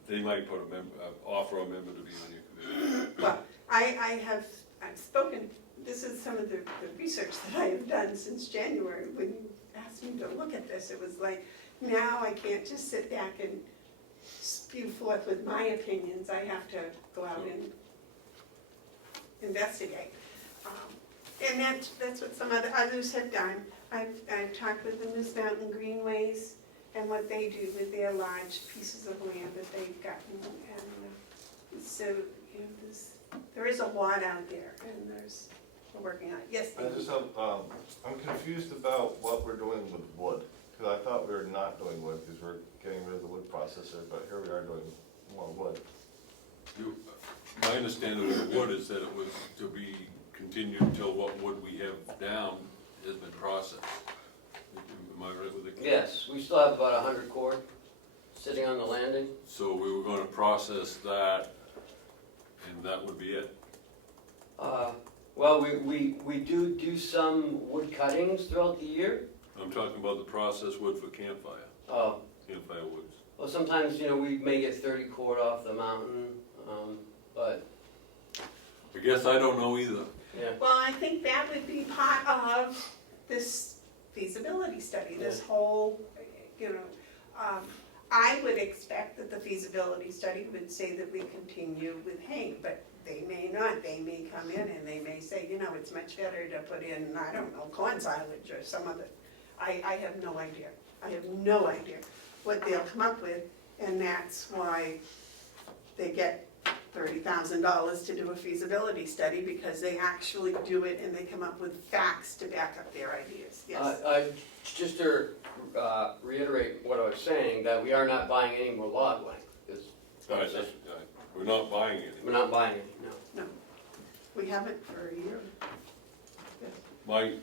They might put offer a member to be on your committee. Well, I've spoken, this is some of the research that I have done since January. When you asked me to look at this, it was like, now I can't just sit back and spew forth with my opinions. I have to go out and investigate. And that's what some others have done. I've talked with the Moose Mountain Greenways and what they do with their large pieces of land that they've gotten. And so, there is a lot out there, and we're working on it. Yes, I David? just have, I'm confused about what we're doing with wood, because I thought we were not doing wood, because we're getting rid of the wood processor, but here we are doing more wood. My understanding of the wood is that it was to be continued until what wood we have down has been processed. Am I right with it? Yes, we still have about 100 cord sitting on the landing. So we were gonna process that, and that would be it? Well, we do some wood cuttings throughout the year. I'm talking about the processed wood for campfire, campfire woods. Well, sometimes, we may get 30 cord off the mountain, but, I guess I don't know either. yeah. Well, I think that would be part of this feasibility study, this whole, I would expect that the feasibility study would say that we continue with hay, but they may not. They may come in and they may say, it's much better to put in, I don't know, corn silage or some other. I have no idea. I have no idea what they'll come up with, and that's why they get $30,000 to do a feasibility study, because they actually do it and they come up with facts to back up their ideas. Yes. Just to reiterate what I was saying, that we are not buying any more log length. We're not buying any. We're not buying any, no. No, we haven't for a year. My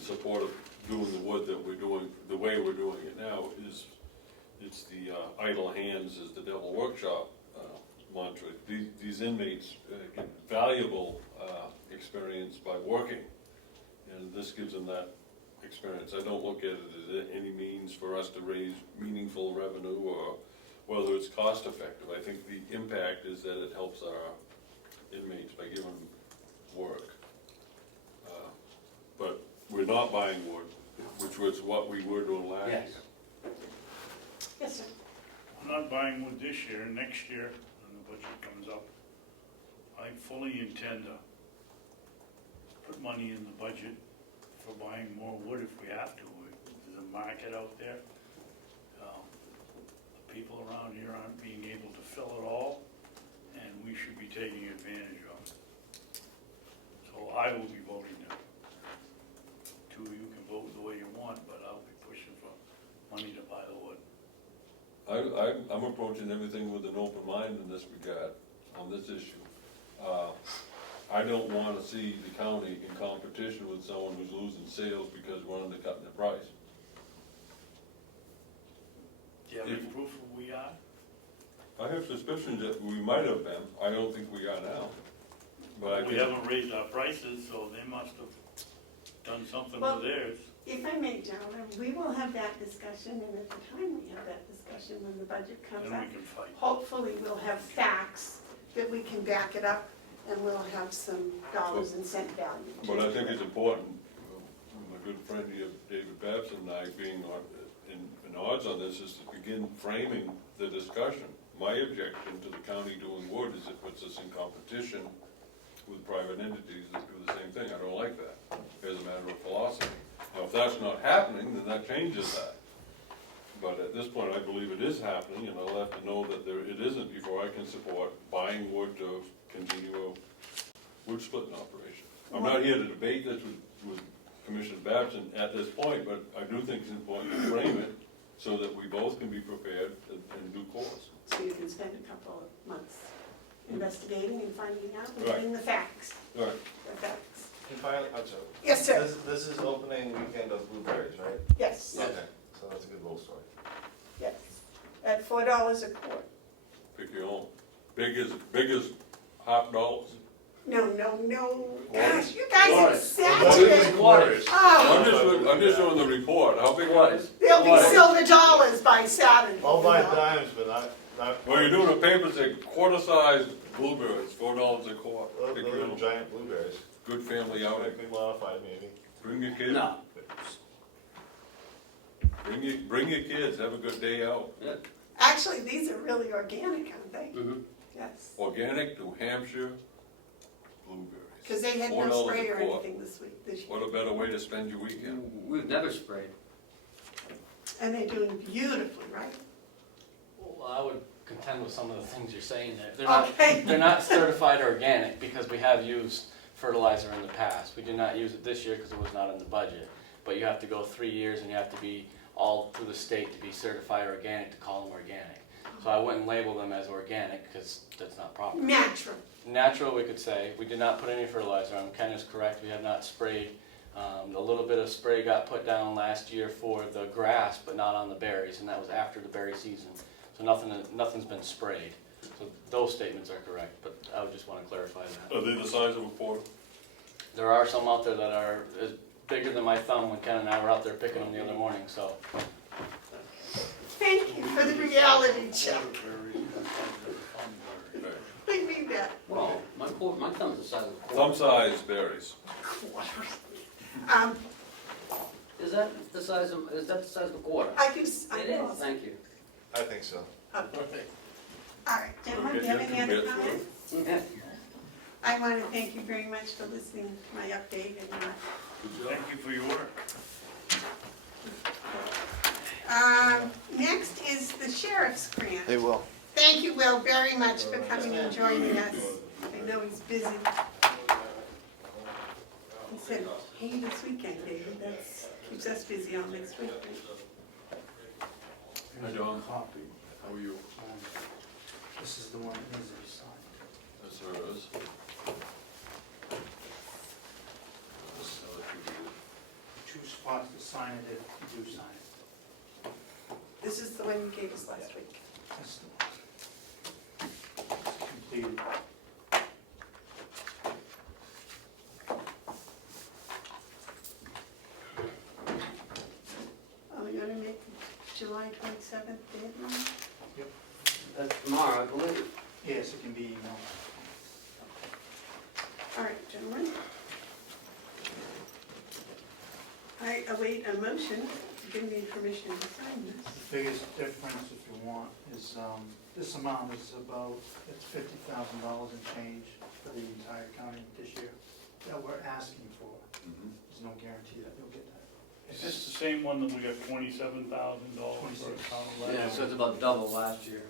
support of doing the wood that we're doing, the way we're doing it now, is it's the idle hands is the devil workshop mantra. These inmates get valuable experience by working, and this gives them that experience. I don't look at it as any means for us to raise meaningful revenue or whether it's cost effective. I think the impact is that it helps our inmates by giving them work. But we're not buying wood, which was what we were doing last year. Yes. Yes, sir. I'm not buying wood this year. Next year, when the budget comes up, I fully intend to put money in the budget for buying more wood if we have to. There's a market out there. The people around here aren't being able to fill it all, and we should be taking advantage of it. So I will be voting no. Two of you can vote the way you want, but I'll be pushing for money to buy the wood. I'm approaching everything with an open mind in this regard, on this issue. I don't wanna see the county in competition with someone who's losing sales because we're undercutting the price. Do you have any proof that we are? I have suspicions that we might have been, I don't think we are now. But I We can, haven't raised our prices, so they must have done something Well- with theirs. If I may, gentlemen, we will have that discussion, and at the time we have that discussion, when the budget comes Then up, we can fight. hopefully we'll have facts that we can back it up, and we'll have some dollars and cent value. to but I it. think it's important, my good friend here, David Babson, and I being in odds on this, is to begin framing the discussion. My objection to the county doing wood is it puts us in competition with private entities that do the same thing. I don't like that, as a matter of philosophy. Now, if that's not happening, then that changes that. But at this point, I believe it is happening, and I'll have to know that it isn't before I can support buying wood to continue a wood splitting operation. I'm not here to debate this with Commissioner Babson at this point, but I do think it's important to frame it so that we both can be prepared in due course. So you can spend a couple of months investigating and finding out, and Right. getting the facts, All right, the facts. And finally, I'm sorry. Yes, sir. This is opening weekend of blueberries, right? Yes, Okay, so that's a good little story. yes. At $4 a quart. pick your own. Big as hot dollars. No, gosh, you guys are Quarters. exaggerating. Quarters. Oh, I'm just doing the report. How big was it? there'll be silver dollars by Saturday. I'll buy you know. dimes, but not. Well, you're doing a paper say quarter-sized blueberries, $4 a quart. Those Pick your are own. giant blueberries. Good family outing. Slightly modified maybe. Bring your kids. No. Bring your kids, have a good day out. Actually, these are really organic, aren't they? Mm-hmm. Yes. Organic New Hampshire blueberries. Because they had no $4 spray a or quart. anything this year. What a better way to spend your weekend. We've never sprayed. And they're doing beautifully, right? Well, I would contend with some of the things you're saying there. They're not, Okay. they're not certified organic because we have used fertilizer in the past. We did not use it this year because it was not in the budget. But you have to go 3 years and you have to be all through the state to be certified organic to call them organic. So I wouldn't label them as organic because that's not proper. Natural. Natural, we could say. We did not put any fertilizer on. Ken is correct. We have not sprayed. A little bit of spray got put down last year for the grass, but not on the berries, and that was after the berry season. So nothing's been sprayed. So those statements are correct, but I would just want to clarify that. Are they the size of a quarter? There are some out there that are as bigger than my thumb when Ken and I were out there picking them the other morning, so. Thank you for the reality check. Okay. I need that. Well, my thumb's the size of a quarter. Thumb-sized berries. Is that the size of a quarter? I can, It is, thank you. I think so. All right, gentlemen, do you have any other comments? Yeah. I want to thank you very much for listening to my update and Thank you for your work. next is the sheriff's grant. They will. Thank you, Will, very much for coming and joining us. I know he's busy. He said, hey, this weekend, David, that's, keeps us busy all next week. Hi, John. Copy. How are you? This is the one that needs to be signed. Yes, sir, it is. I'll let you read it. 2 spots to sign it if you do sign it. This is the one you gave us last week. That's the one. It's completed. Are we gonna make July 27th deadline? That's tomorrow, I believe. Yes, it can be emailed. All right, gentlemen. I await a motion to give me permission to sign this. The biggest difference, if you want, is this amount is about, it's $50,000 and change for the entire county this year that we're asking for. There's no guarantee that you'll get that. Is this the same one that we got $27,000 for? 26. Yeah, so it's about double last year.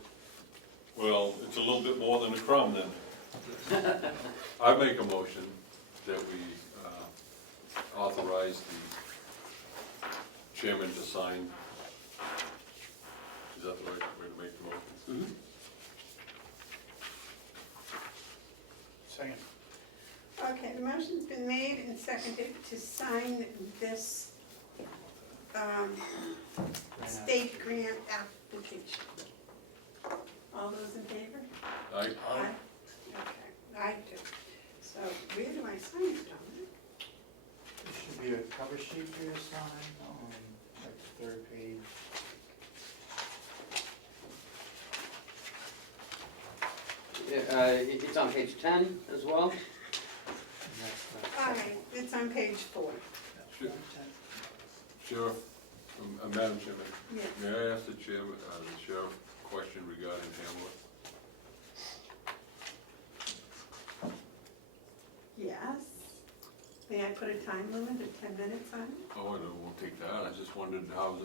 Well, it's a little bit more than a crumb then. I make a motion that we authorize the chairman to sign. Is that the right way to make the motion? Second. Okay, the motion's been made and seconded to sign this state grant application. All those in favor? I, Aye. Okay, I do. So where do I sign it, Dominic? There should be a cover sheet for you to sign on like the third page. It's on page 10 as well. And that's All right, it's on page 4. Sure. Sheriff, Madam Chairman, Yes. may I ask the chairman, the sheriff a question regarding Hamlet? Yes. May I put a time limit of 10 minutes on it? Oh, I don't, won't take that, I just wondered how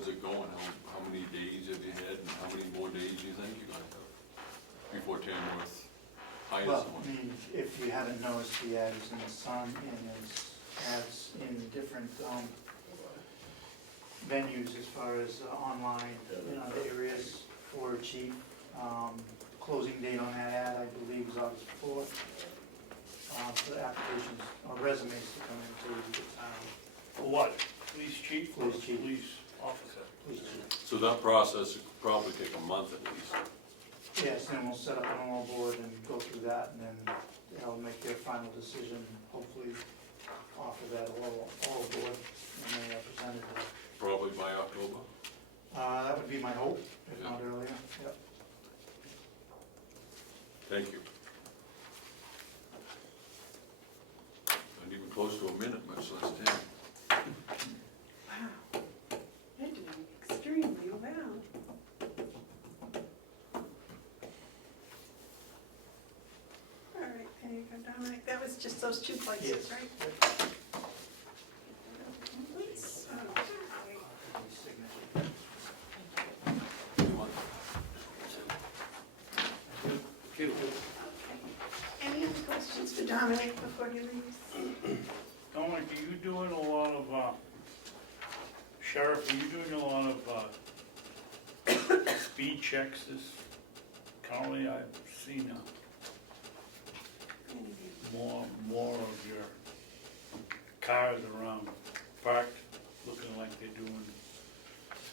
is it going? How many days have you had, and how many more days do you think you're gonna have before Tamworth hires Well, someone? I mean, if you haven't noticed, the ad is in the Sun and it's ads in different venues as far as online, in other areas for chief. Closing date on that ad, I believe, is August 4th. For the applications, or resumes to come into the town. For what? Police chief or Police chief. police officer? Police chief. So that process would probably take a month at least. Yes, then we'll set up an oral board and go through that, and then they'll make their final decision, hopefully offer that oral board, and they are presented. Probably by October. That would be my hope, if Yeah. not earlier, yep. Thank you. Not even close to a minute, much less 10. Wow. You're doing extremely well. All right, there you go, Dominic. That was just those two places, Yes. right? Yep. Oops, okay. Signature. Cute. Any other questions for Dominic before he leaves? Dominic, are you doing a lot of, Sheriff, are you doing a lot of speed checks this currently? I've seen more of your cars around parked, looking like they're doing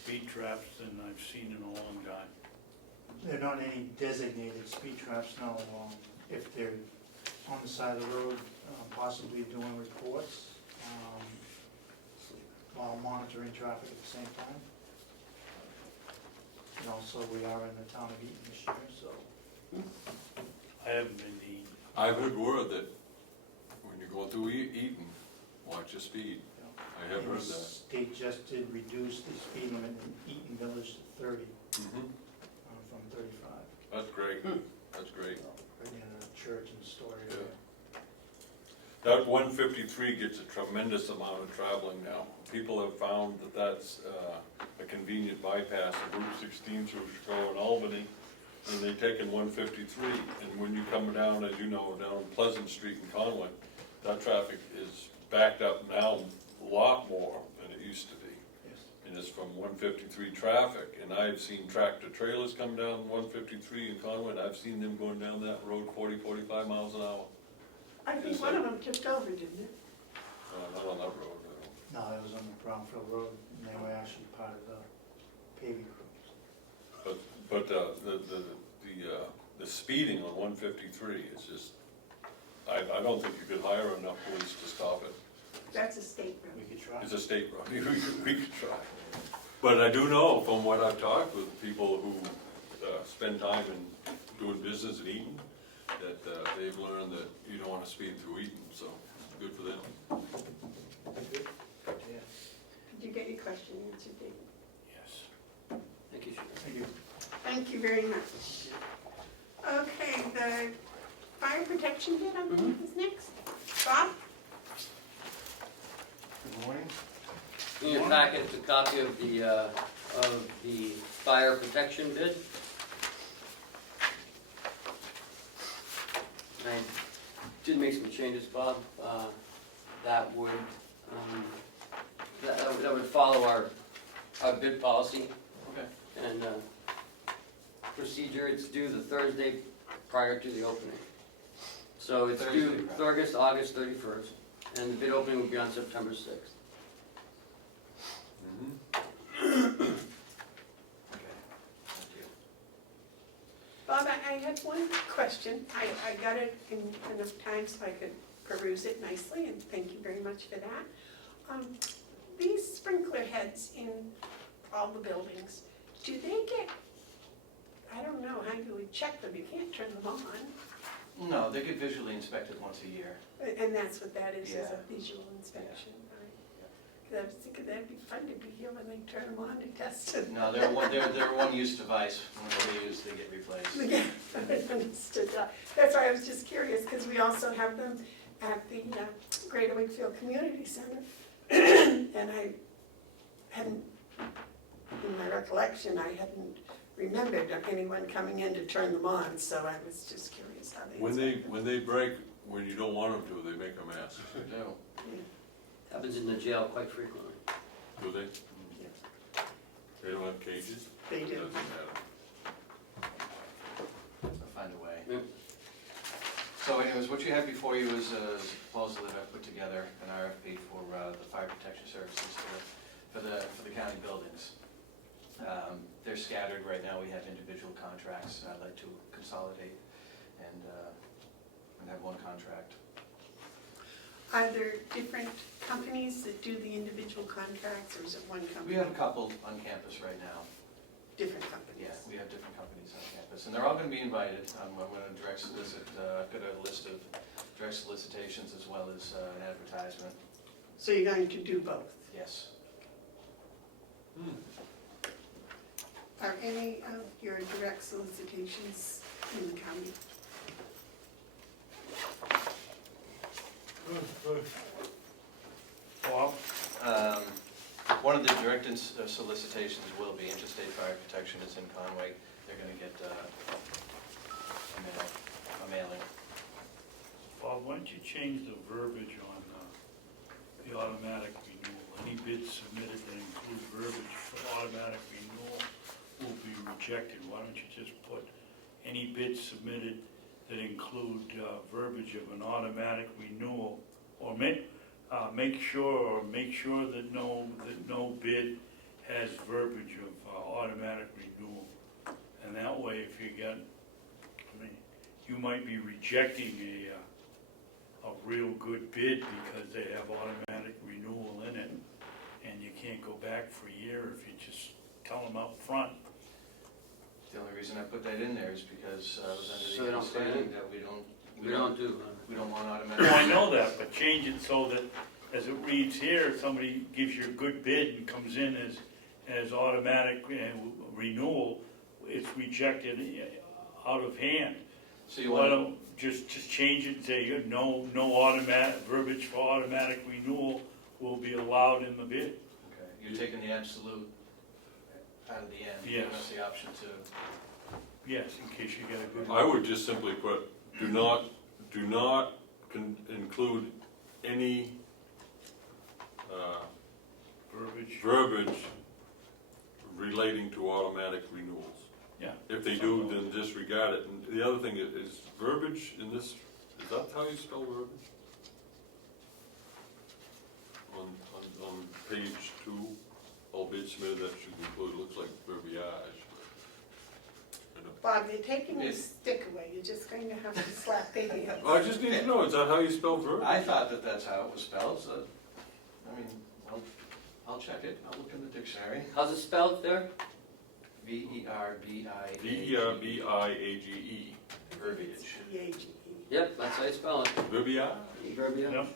speed traps than I've seen in a long time. They're not any designated speed traps, no. If they're on the side of the road, possibly doing reports, while monitoring traffic at the same time. And also, we are in the town of Eaton this year, so. I haven't been to Eaton. I've heard word that when you're going through Eaton, watch your speed. I have heard The that. state just did reduce the speed limit in Eaton Village to 30, Mhm. from 35. That's great, that's great. Right in a church and store Yeah. area. That 153 gets a tremendous amount of traveling now. People have found that that's a convenient bypass of Route 16 through Chicago and Albany, and they've taken 153. And when you come down, as you know, down Pleasant Street in Conway, that traffic is backed up now a lot more than it used to be. Yes. And it's from 153 traffic, and I've seen tractor trailers come down 153 in Conway, and I've seen them going down that road 40, 45 miles an hour. I think one of them tipped over, didn't it? Not on that road, no. No, it was on the Brownfield Road, and they were actually part of the paving crews. But the speeding on 153 is just, I don't think you could hire enough police to stop it. That's a state road. We could try. It's a state road, we could try. But I do know from what I've talked with people who spend time in doing business in Eaton, that they've learned that you don't want to speed through Eaton, so good for them. Good. Yeah. Did you get your question answered, David? Yes. Thank you, Sheriff. Thank you. Thank you very much. Okay, the fire protection bid, I believe, is next. Bob? Good morning. In your packet, it's a copy of the fire protection bid. I did make some changes, Bob, that would follow our bid policy Okay. and procedure. It's due the Thursday prior to the opening. So it's Thursday, due right. August 31st, and the bid opening will be on September 6th. Mhm. Thank you. Bob, I had one question. I got it in enough time so I could peruse it nicely, and thank you very much for that. These sprinkler heads in all the buildings, do they get, I don't know how you would check them, you can't turn them on. No, they get visually inspected once a year. And that's what that is a Yeah. visual inspection, right? 'Cause I was thinking that'd be fun to be here when they turn them on and test it. No, they're a one-use device. When they use, they get replaced. Yeah, I understood that. That's why I was just curious, because we also have them at the Greater Wakefield Community Center. And I hadn't, in my recollection, I hadn't remembered anyone coming in to turn them on, so I was just curious how they. When they break, when you don't want them to, they make a mess, No. Happens in the jail quite frequently. do they? Yeah. They don't have cages? They do. Doesn't matter. They'll find a way. Yep. So anyways, what you have before you is a proposal that I've put together, an RFP for the fire protection services for the county buildings. They're scattered right now. We have individual contracts. I'd like to consolidate and have one contract. Are there different companies that do the individual contracts, or is it one company? We have a couple on campus right now. Different companies? Yeah, we have different companies on campus, and they're all gonna be invited. I'm gonna direct solicit, I've got a list of direct solicitations as well as an advertisement. So you're going to do both? Yes. Are any of your direct solicitations in the county? Bob? One of the direct solicitations will be Interstate Fire Protection is in Conway. They're gonna get a mailing. Bob, why don't you change the verbiage on the automatic renewal? Any bids submitted that include verbiage for automatic renewal will be rejected. Why don't you just put any bids submitted that include verbiage of an automatic renewal? Or make sure that no bid has verbiage of automatic renewal. And that way, if you get, you might be rejecting a real good bid because they have automatic renewal in it, and you can't go back for a year if you just tell them up front. The only reason I put that in there is because I was So under they the don't put it understanding in? that We don't do, we don't want Oh, automatic. I know that, but change it so that, as it reads here, if somebody gives you a good bid and comes in as automatic renewal, it's rejected out of hand. So you Why want, don't, just change it and say, no automatic, verbiage for automatic renewal will be allowed in the bid. okay, you're taking the absolute out of the end. Yes. Giving us the option to, Yes, in case you get a good. I would just simply put, do not include any verbiage relating to automatic renewals. Yeah. If they do, then disregard it. And the other thing is verbiage in this, is that how you spell verbiage? On page 2, all bids submitted that should include, looks like verbiage. Bob, you're taking the stick away, you're just going to have to slap their hands. I just need to know, is that how you spell verbiage? I thought that that's how it was spelled, so, I mean, I'll check it, I'll look in the dictionary. how's it spelled there? V-E-R-B-I-A-G-E. V-E-R-B-I-A-G-E. Verbiage. C-A-G-E. Yep, that's how you spell it. Verbiage? Verbiage. Yep.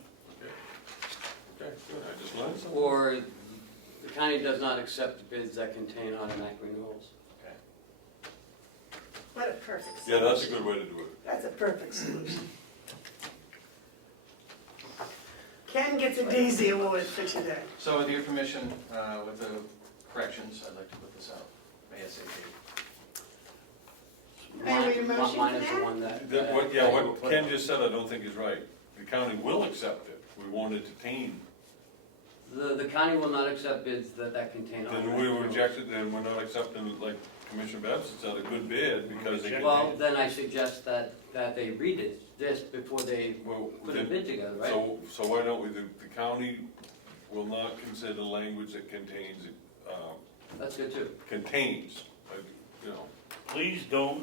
Okay, good, I just learned something. Or the county does not accept bids that contain automatic renewals. Okay. What a perfect Yeah, solution. that's a good way to do it. That's a perfect solution. Ken gets a Daisy Award for today. So with your permission, with the corrections, I'd like to put this out ASAP. May we motion Mine for is the that? one that. What Ken just said I don't think is right. The county will accept it, we won't entertain. The county will not accept bids that contain automatic Then we renewals. reject it, then we're not accepting, like, Commissioner Babson's had a good bid because they. Well, then I suggest that they read this before they Well, put a then- bid together, right? So why don't we, the county will not consider language that contains, That's good too. like, you know. Please do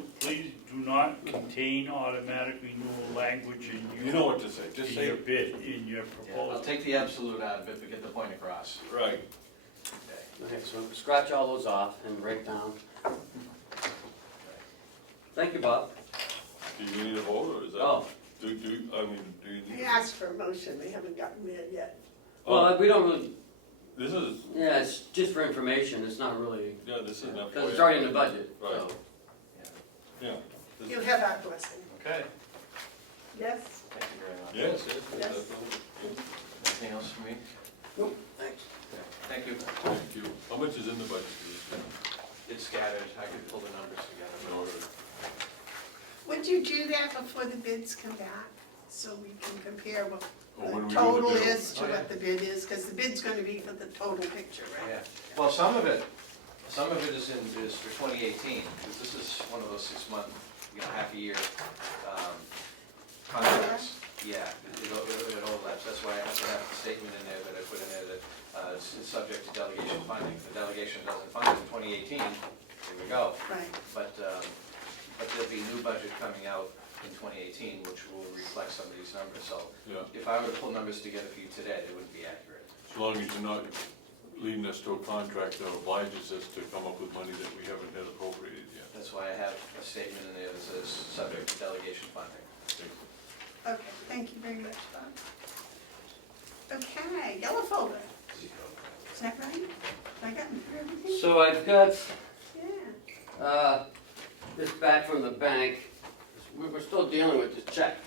not contain automatic renewal language in You know what to say, just in say, your bid, in your Yeah, proposal. I'll take the absolute out of it, but get the point across. right, Okay, so scratch all those off and write down. Thank you, Bob. Do you need a vote, or is that? Oh, Do you I need? asked for a motion, they haven't gotten there yet. well, we don't really, This is, yeah, it's just for information, it's not really, yeah, this is an because it's already in the budget, so. Right. Yeah. This- You'll have our blessing. okay. Yes? Thank you very much. Yes, yes, Yes. definitely. Anything else for me? Nope, thanks. Thank you. Thank you. How much is in the budget for this? It's scattered, I could pull the numbers together. No, Would you do that before the bids come back, so we can compare what Or when we the do the total bill. is to Oh, yeah. what the bid is? Because the bid's gonna be for the total picture, right? Yeah, well, some of it is for 2018, because this is one of those 6-month, half a year contracts. Yeah, it overlaps, that's why I have to have the statement in there that I put in there that it's subject to delegation funding. If the delegation doesn't fund it in 2018, here we go. Right. But there'll be new budget coming out in 2018, which will reflect some of these numbers. So yeah, if I were to pull numbers together for you today, they wouldn't be accurate. as long as you're not leading us to a contract that obliges us to come up with money that we haven't had appropriated yet. That's why I have a statement in there that says, subject to delegation funding. Okay, thank you very much, Bob. Okay, yellow folder. Is that right? Have I gotten through everything? So I've got, Yeah. this back from the bank. We're still dealing with the check.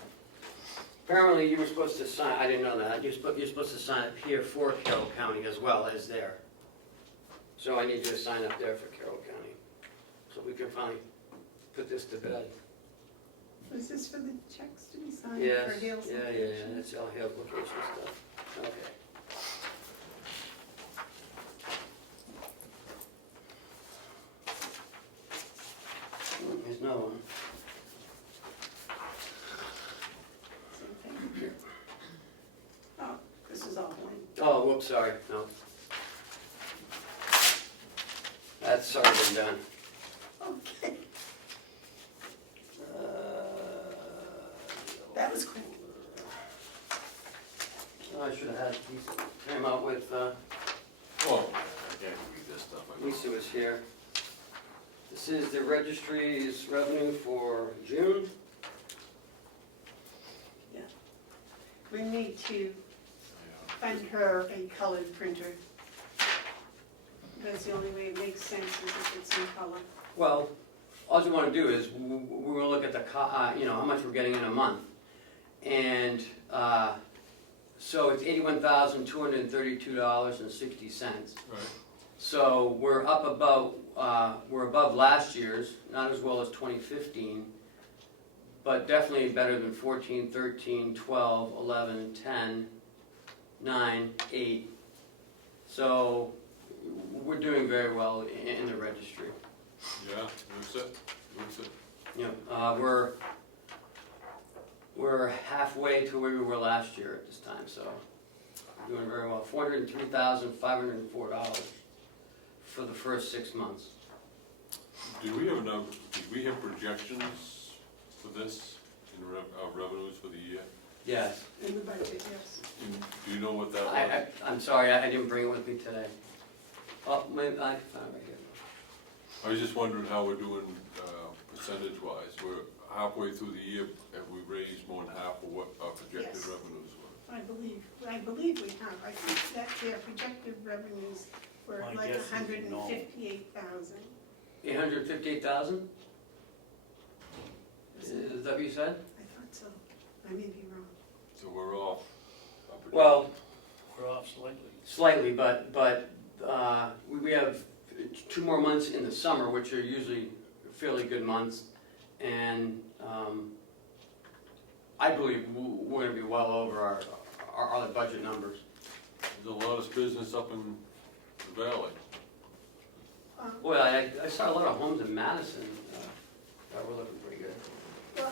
Apparently you were supposed to sign, I didn't know that, you're supposed to sign up here for Carroll County as well as there. So I need you to sign up there for Carroll County, so we can finally put this to bed. Was this for the checks to be signed Yes, for Dale's? yeah, that's all the application stuff. Okay. There's no one. Same thing? Oh, this is all blank. Oh, whoops, sorry, no. That's already been done. Okay, that was quick. I should have had, came out with, Well, I can't read this stuff. I know. Lisa was here. This is the registry's revenue for June. We need to Yeah. find her a colored printer. That's the only way it makes sense is if it's in color. Well, all you want to do is, we will look at the, how much we're getting in a month. And, so it's $81,232.60. Right. So we're up about, we're above last year's, not as well as 2015, but definitely better than 14, 13, 12, 11, 10, 9, 8. So we're doing very well in the registry. Yeah, that's it, that's it. We're halfway to where we were last year at this time, so we're doing very well. $403,504 for the first 6 months. Did we have projections for this in our revenues for the year? Yes. In the budget, yes. And do you know what that was? I'm sorry, I didn't bring it with me today. Oh, maybe I can find it right here. I was just wondering how we're doing percentage-wise. We're halfway through the year, have we raised more than half of what our projected Yes. revenues were? I believe we have. I think that their projected revenues were My like guess is no. 158,000. 858,000? Is that what you said? I thought so. I may be wrong. So we're off. our projected- Well, We're off slightly. slightly, but we have 2 more months in the summer, which are usually fairly good months, and I believe we're going to be well over our other budget numbers. There's a lot of business up in the valley. Well, I saw a lot of homes in Madison that were looking pretty good. Well,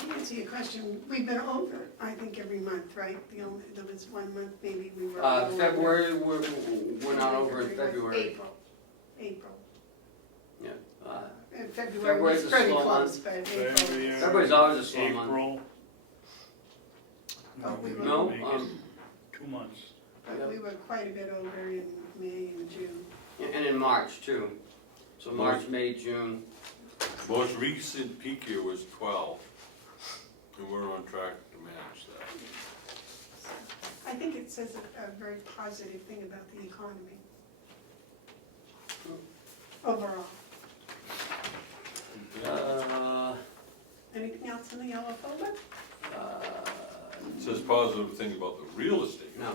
to answer your question, we've been over, I think, every month, right? There was one month maybe we were. over. February, we're not over in February. April. Yeah. And February February's was a pretty slow close, but April. February's always a slow month. April. Oh, we were- No, Make it 2 months. But we were quite a bit over in May and June. and in March too. So March, May, June. Most recent peak year was 12, and we're on track to match that. I think it says a very positive thing about the economy. Overall. Anything else in the yellow folder? It says positive thing about the real estate. No.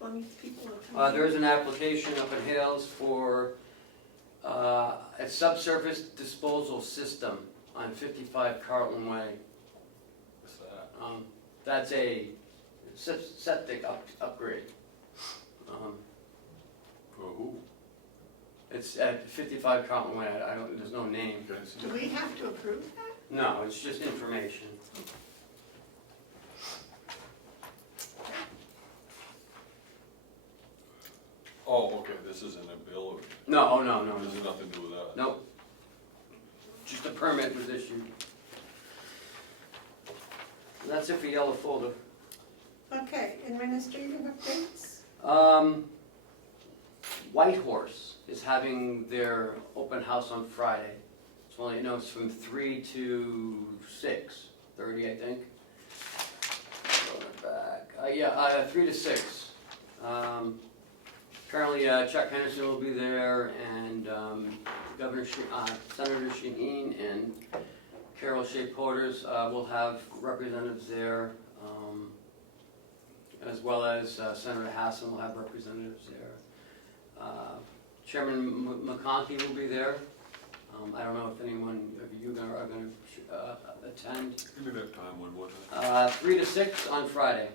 Well, these people are coming. There is an application up in Hales for a subsurface disposal system on 55 Carlton Way. What's that? That's a septic upgrade. For who? It's at 55 Carlton Way, I don't, there's no name. Can I see? Do we have to approve that? No, it's just information. Oh, okay, this isn't a bill, or, No, no, no, this has no. nothing to do with that? Nope. Just a permit was issued. And that's it for yellow folder. Okay, administrative updates? Whitehorse is having their open house on Friday. So only, it's from 3 to 6:30, I think. Going back, 3 to 6. Apparently Chuck Henderson will be there, and Senator Shaheen and Carroll Porters will have representatives there, as well as Senator Hassan will have representatives there. Chairman McConkey will be there. I don't know if anyone of you are going to attend. Give me that time one more time. 3 to 6 on Friday,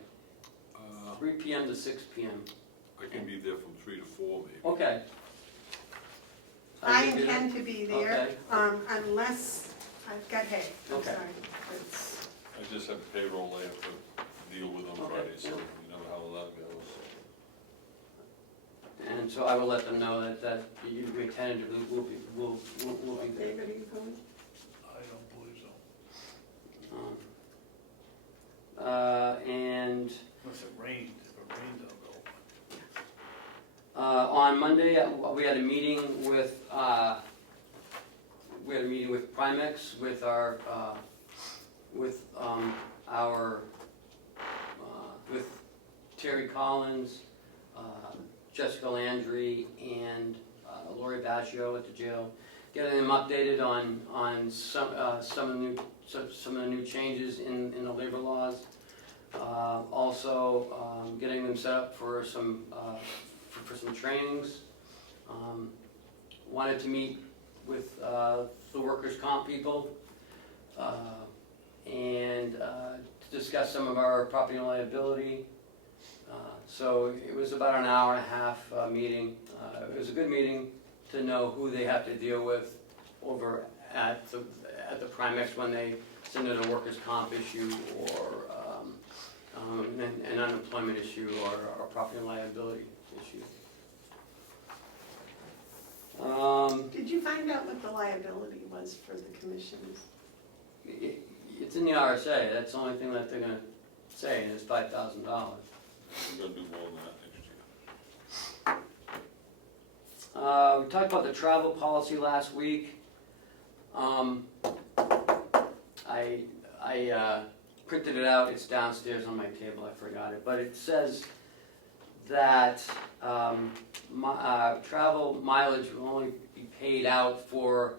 Uh, 3 p.m. to 6 p.m. I can be there from 3 to 4 maybe. Okay. I you do that? intend to be there, Okay. unless I've got hay, I'm Okay. sorry. It's- I just have payroll I have to deal with on Okay, Friday, so yeah. you know how that goes. And so I will let them know that you tentatively will be there. David, are you going? I don't believe so. And Unless it rained, if it rained, I'll go. on Monday, we had a meeting with Primex, with our, with Terry Collins, Jessica Landry, and Lori Bascio at the jail, getting them updated on some of the new changes in the labor laws. Also, getting them set up for some trainings. Wanted to meet with the workers' comp people and to discuss some of our property and liability. So it was about an hour and a half meeting. It was a good meeting to know who they have to deal with over at the Primex when they send in a workers' comp issue or an unemployment issue or a property and liability issue. Did you find out what the liability was for the commissioners? It's in the RSA, that's the only thing that they're gonna say, and it's $5,000. We're gonna do more than that next year. We talked about the travel policy last week. I printed it out, it's downstairs on my table, I forgot it, but it says that travel mileage will only be paid out for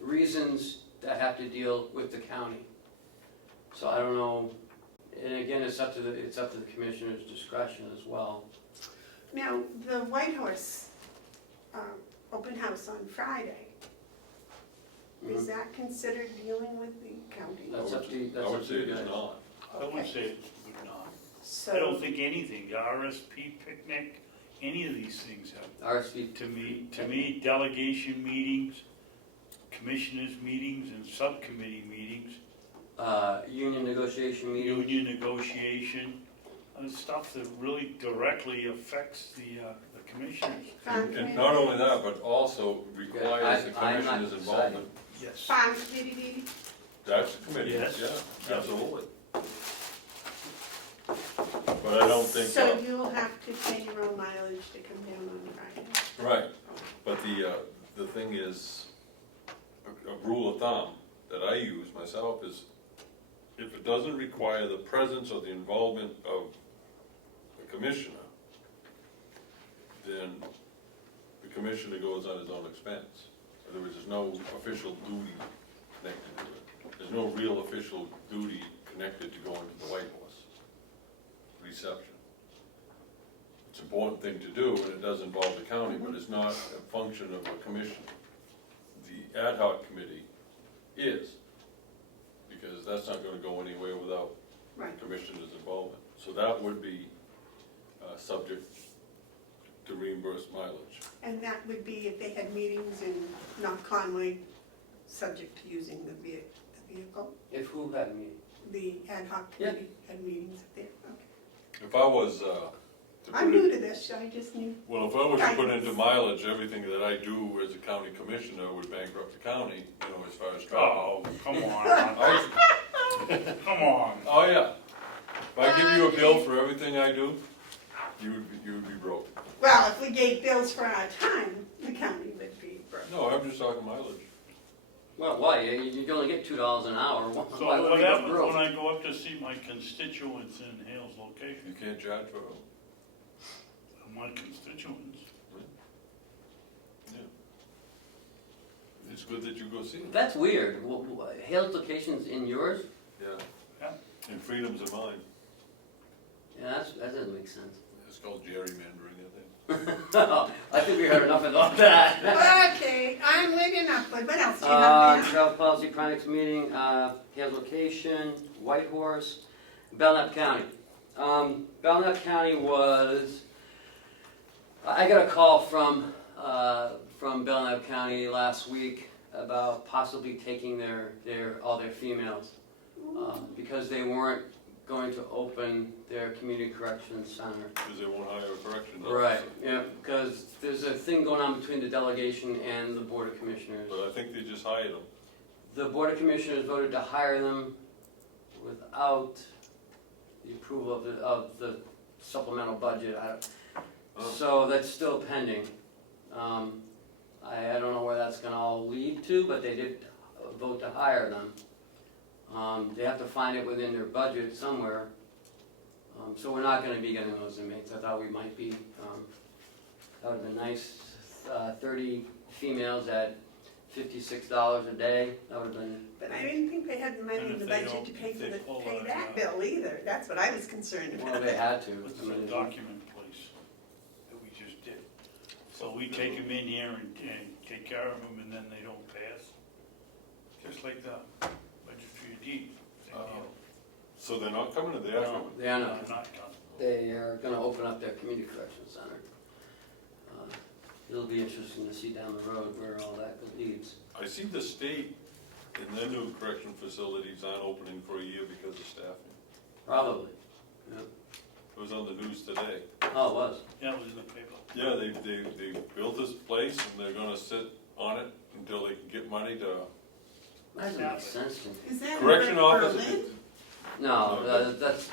reasons that have to deal with the county. So I don't know, and again, it's up to the commissioner's discretion as well. Now, the White Horse open house on Friday, is that considered dealing with the county? That's up to you, I would say you it is guys. not. I would say it would not. So So. I don't think anything, the RSP picnic, any of these things have. RSV, To me, delegation meetings, commissioners meetings and subcommittee meetings, union negotiation meeting. union negotiation, stuff that really directly affects the commissioners. And not only that, but also requires the I'm not commissioner's involvement. Yes. Farm committee meeting? That's the committee, Yes. yeah, absolutely. But I don't think, So you'll have to pay your own mileage to come down on Friday? right, but the thing is, a rule of thumb that I use myself is, if it doesn't require the presence or the involvement of the commissioner, then the commissioner goes on his own expense. In other words, there's no official duty connected to it. There's no real official duty connected to going to the White Horse reception. It's an important thing to do, and it does involve the county, but it's not a function of a commission. The ad hoc committee is, because that's not gonna go anywhere without Right. commissioner's involvement. So that would be subject to reimbursed mileage. And that would be if they had meetings in North Conway, subject to using the vehicle? If who had a meeting? The ad hoc Yeah. committee had meetings up there, okay. If I was I'm new to this, I just knew. well, if I was to put into mileage everything that I do as a county commissioner would bankrupt the county, you know, as far as travel. Oh, come on. Come on. Oh, yeah. If I give you a bill for everything I do, you would be broke. Well, if we gave bills for our time, the county would be broke. No, I'm just talking mileage. Well, why? You only get $2 an hour. So Why would what we go happens broke? when I go up to see my constituents in Hale's You location? can't charge for it. My constituents. Yeah. It's good that you go see them. That's weird. Hale's location's in yours? Yeah. Yeah. And freedoms are mine. Yeah, that doesn't make sense. It's called gerrymandering, I think. I think we heard enough about that. Okay, I'm leaving up, but what else do you have there? Travel policy primaries meeting, Hale's location, White Horse, Belknap County. Belknap County was, I got a call from Belknap County last week about possibly taking all their females, because they weren't going to open their community corrections center. Because they won't hire a corrections Right, officer. yeah, because there's a thing going on between the delegation and the Board of Commissioners. But I think they just hired them. The Board of Commissioners voted to hire them without the approval of the supplemental budget. So that's still pending. I don't know where that's gonna all lead to, but they did vote to hire them. They have to find it within their budget somewhere. So we're not gonna be getting those inmates. I thought we might be. That would've been nice. 30 females at $56 a day. That would've been. But I didn't think they had the money And in if the they budget don't- to pay if for they the, pull pay out, that bill either. That's what I was concerned Well, about. they had to. This I is mean, a document place that we just did. So we take them in here and take care of them, and then they don't pass. Just like the registry of deeds. Same deal. So they're not coming to the No, afternoon? they are No, not. not done. They are gonna open up their community corrections center. It'll be interesting to see down the road where all that leads. I see the state and their new correction facilities aren't opening for a year because of staffing. Probably. It was on the news today. Oh, it was. Yeah, it was in the paper. Yeah, they built this place and they're gonna sit on it until they can get money to, That doesn't make sense to me. Is that in correction officer. Berlin? No, it's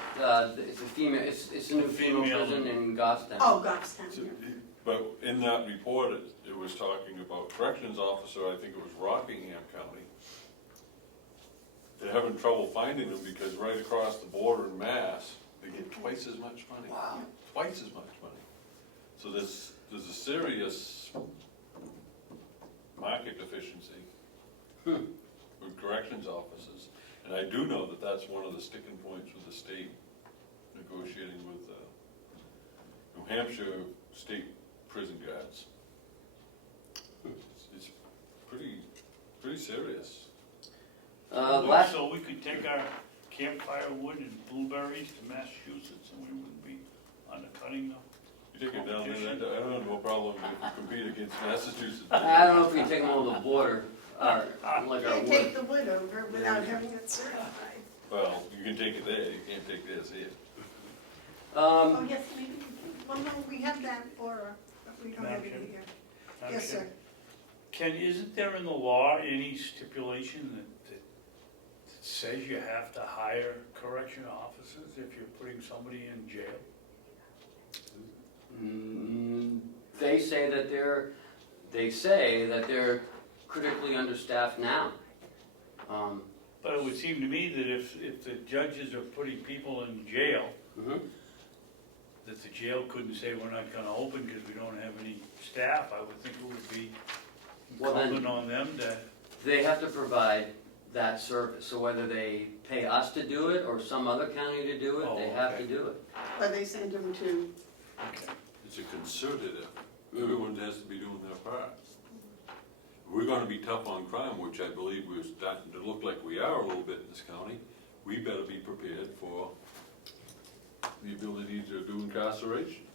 a female, it's a new female Female. prison in Goffstown. Oh, Goffstown, So, yeah. but in that report, it was talking about corrections officer, I think it was Rockingham County. They're having trouble finding them because right across the border in Mass, they get twice as much money. Wow. Twice as much money. So there's a serious market deficiency with corrections officers. And I do know that that's one of the sticking points with the state negotiating with New Hampshire state prison guards. It's pretty serious. Last, So we could take our campfire wood and blueberries to Massachusetts, and we wouldn't be undercutting them. You take it down there, I don't have no problem if you compete against Massachusetts. I don't know if we can take them over the border, like our Can't wood. take the wood over without having it certified. Well, you can take it there, you can't take this here. Oh, yes, maybe, well, no, we have that aura, but we don't have it Madam here. Madam Yes, Chair? sir. Ken, isn't there in the law any stipulation that says you have to hire correctional officers if you're putting somebody in jail? They say that they're critically understaffed now. But it would seem to me that if the judges are putting people in jail, Mhm. that the jail couldn't say, we're not gonna open because we don't have any staff. I would think it would be Well, then- incumbent on them to, They have to provide that service, so whether they pay us to do it or some other county to do it, Oh, they have okay. to do it. Or they send them to, okay. It's a concerted effort. Everyone has to be doing their part. If we're gonna be tough on crime, which I believe we're starting to look like we are a little bit in this county, we better be prepared for the ability to do incarceration.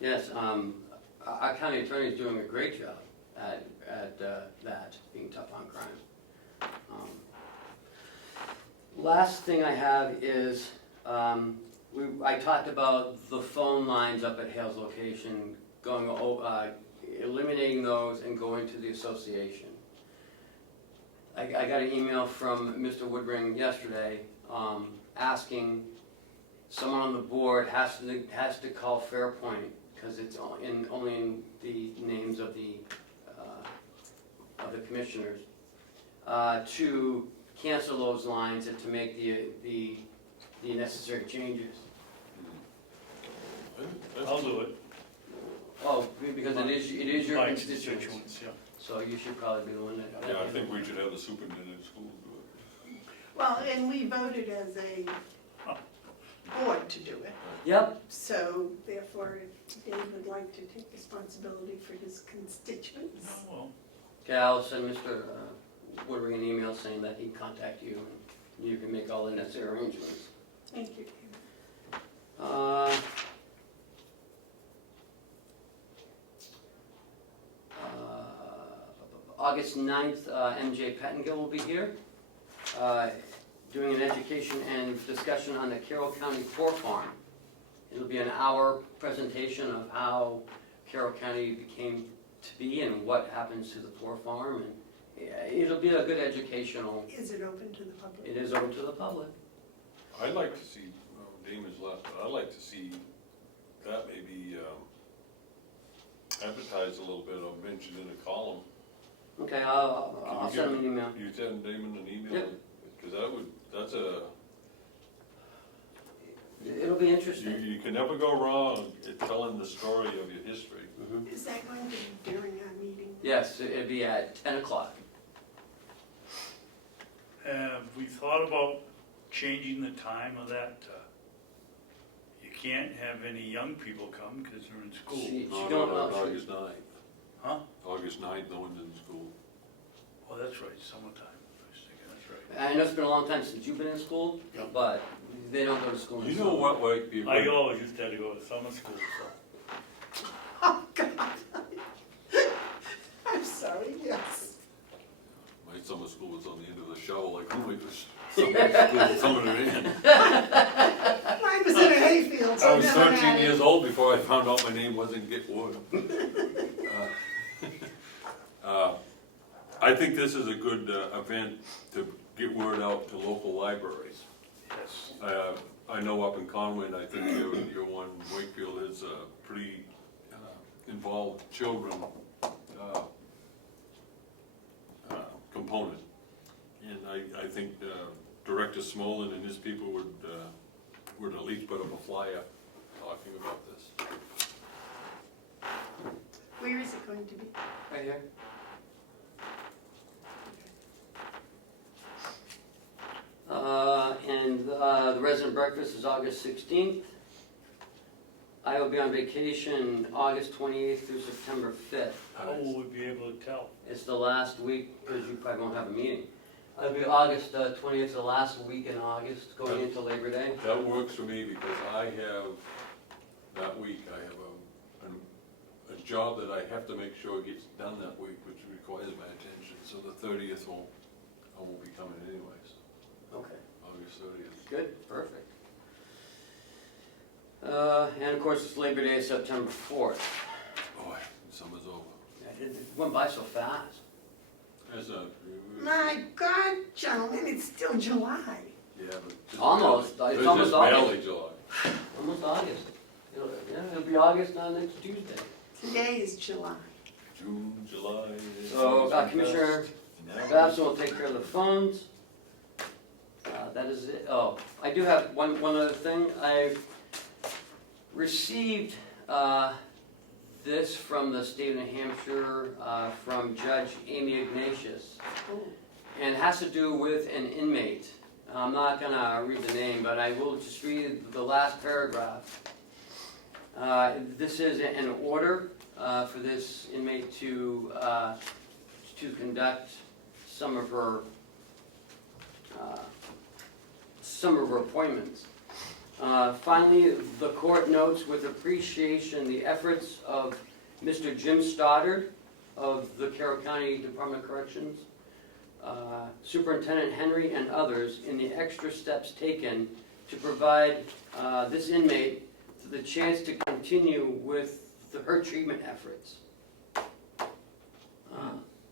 Yes, our county attorney is doing a great job at that, being tough on crime. Last thing I have is, I talked about the phone lines up at Hale's location, eliminating those and going to the association. I got an email from Mr. Woodring yesterday, asking someone on the board has to call Fairpoint, because it's only in the names of the commissioners, to cancel those lines and to make the necessary changes. I'll do it. Oh, because it is your My constituents, constituents, yeah. so you should probably be the one that. Yeah, I think we should have the superintendent of schools do it. well, and we voted as a board to do it. Yep, So therefore, if Dave would like to take responsibility for his constituents. Oh, well, okay, I'll send Mr. Woodring an email saying that he'd contact you and you can make all the necessary arrangements. Thank you. August 9th, MJ Pettingill will be here, doing an education and discussion on the Carroll County Poor Farm. It'll be an hour presentation of how Carroll County became to be and what happens to the poor farm, and it'll be a good educational. Is it open to the public? It is open to the public. I'd like to see, Damon's left, but I'd like to see that maybe advertised a little bit or mentioned in a column. Okay, I'll send him an email. You send Damon an email? Yep. Because It'll be interesting. you can never go wrong at telling the story of your history. Mhm. Is that going to be during our meeting? Yes, it'd be at 10 o'clock. have we thought about changing the time of that? You can't have any young people come because they're in school. She No, don't no, know. August 9th. Huh? August 9th, no one's in school. Oh, that's right, summertime. I was thinking, that's right. I know it's been a long time since you've been in school, Yeah. but they don't go to school in You the know summer. what, like, people, I always used to have to go to summer school, so. Oh, God. I'm sorry, yes. my summer school was on the end of the shovel, like, oh my gosh, summer school coming in. Mine was in a hayfield, so I I was never had 13 it. years old before I found out my name wasn't Get Wood. I think this is a good event to get word out to local libraries. Yes. I know up in Conway, and I think your one, Wakefield, is a pretty involved children component. And I think Director Smolin and his people would at least put up a flyer talking about this. Where is it going to be? Right here. And the resident breakfast is August 16th. I will be on vacation August 28th through September 5th. How will we be able to tell? It's the last week, because you probably won't have a meeting. It'll be August 20th, the last week in August, going into Labor Day. That works for me because I have, that week, I have a job that I have to make sure gets done that week, which requires my attention, so the 30th I won't be coming anyways, Okay, August 30th. good, perfect. And of course, it's Labor Day, September 4th. Boy, summer's over. It went by so fast. That's a, My God, gentlemen, it's still July. yeah, but. just Almost. barely- It's almost August. Barely July. Almost August. It'll be August next Tuesday. Today is July. June, July. So, Commissioner Babson will take care of the phones. That is it. Oh, I do have one other thing. I received this from the state of New Hampshire, from Judge Amy Ignatius. Oh, And it has to do with an inmate. I'm not gonna read the name, but I will just read the last paragraph. This is an order for this inmate to conduct some of her appointments. Finally, the court notes with appreciation the efforts of Mr. Jim Stoddard of the Carroll County Department of Corrections, Superintendent Henry, and others in the extra steps taken to provide this inmate the chance to continue with her treatment efforts.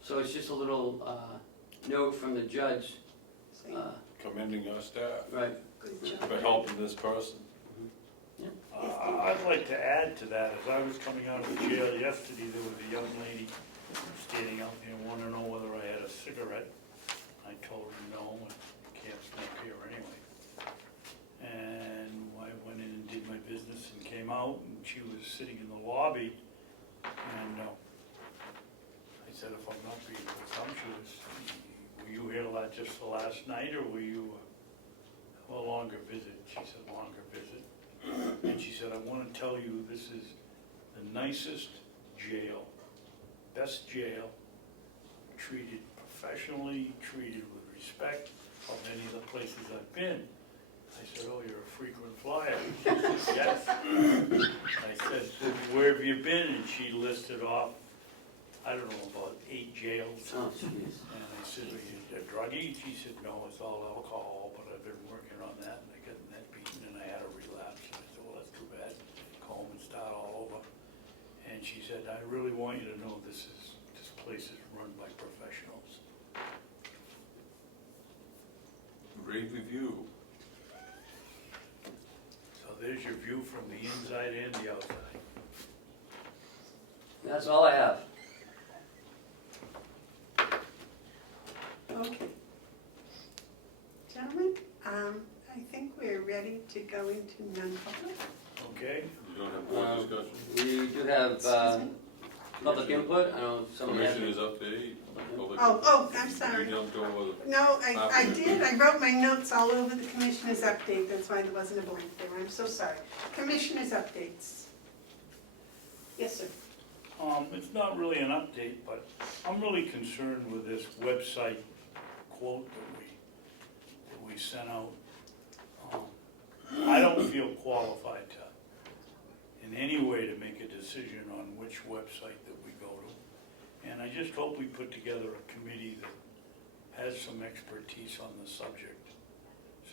So it's just a little note from the judge. see, Commending our staff Right. good job. for helping this person. I'd like to add to that, as I was coming out of the jail yesterday, there was a young lady standing out there wanting to know whether I had a cigarette. I told her no, and can't smoke here anyway. And I went in and did my business and came out, and she was sitting in the lobby, and I said, if I'm not being presumptuous, were you here just the last night, or were you a longer visit? She said, longer visit. And she said, I want to tell you, this is the nicest jail, best jail, treated professionally, treated with respect of any of the places I've been. I said, oh, you're a frequent flyer. She said, yes. I said, where have you been? And she listed off, I don't know, about 8 jails. Oh, jeez. And I said, are you a druggie? She said, no, it's all alcohol, but I've been working on that, and I got that beaten, and I had a relapse. And I said, well, that's too bad. Go home and start all over. And she said, I really want you to know this place is run by professionals. Great review. So there's your view from the inside and the outside. That's all I have. Okay. Gentlemen, I think we're ready to go into non-public. Okay? You don't have more discussion? We do have Excuse me? public input. I know somebody has. Commissioners update. public- Oh, I'm sorry. You jumped over the. No, I did, I wrote my notes all over the commissioner's update, that's why there wasn't a blank there, I'm so sorry. Commissioner's updates. Yes, sir. It's not really an update, but I'm really concerned with this website quote that we sent out. I don't feel qualified to, in any way, to make a decision on which website that we go to. And I just hope we put together a committee that has some expertise on the subject,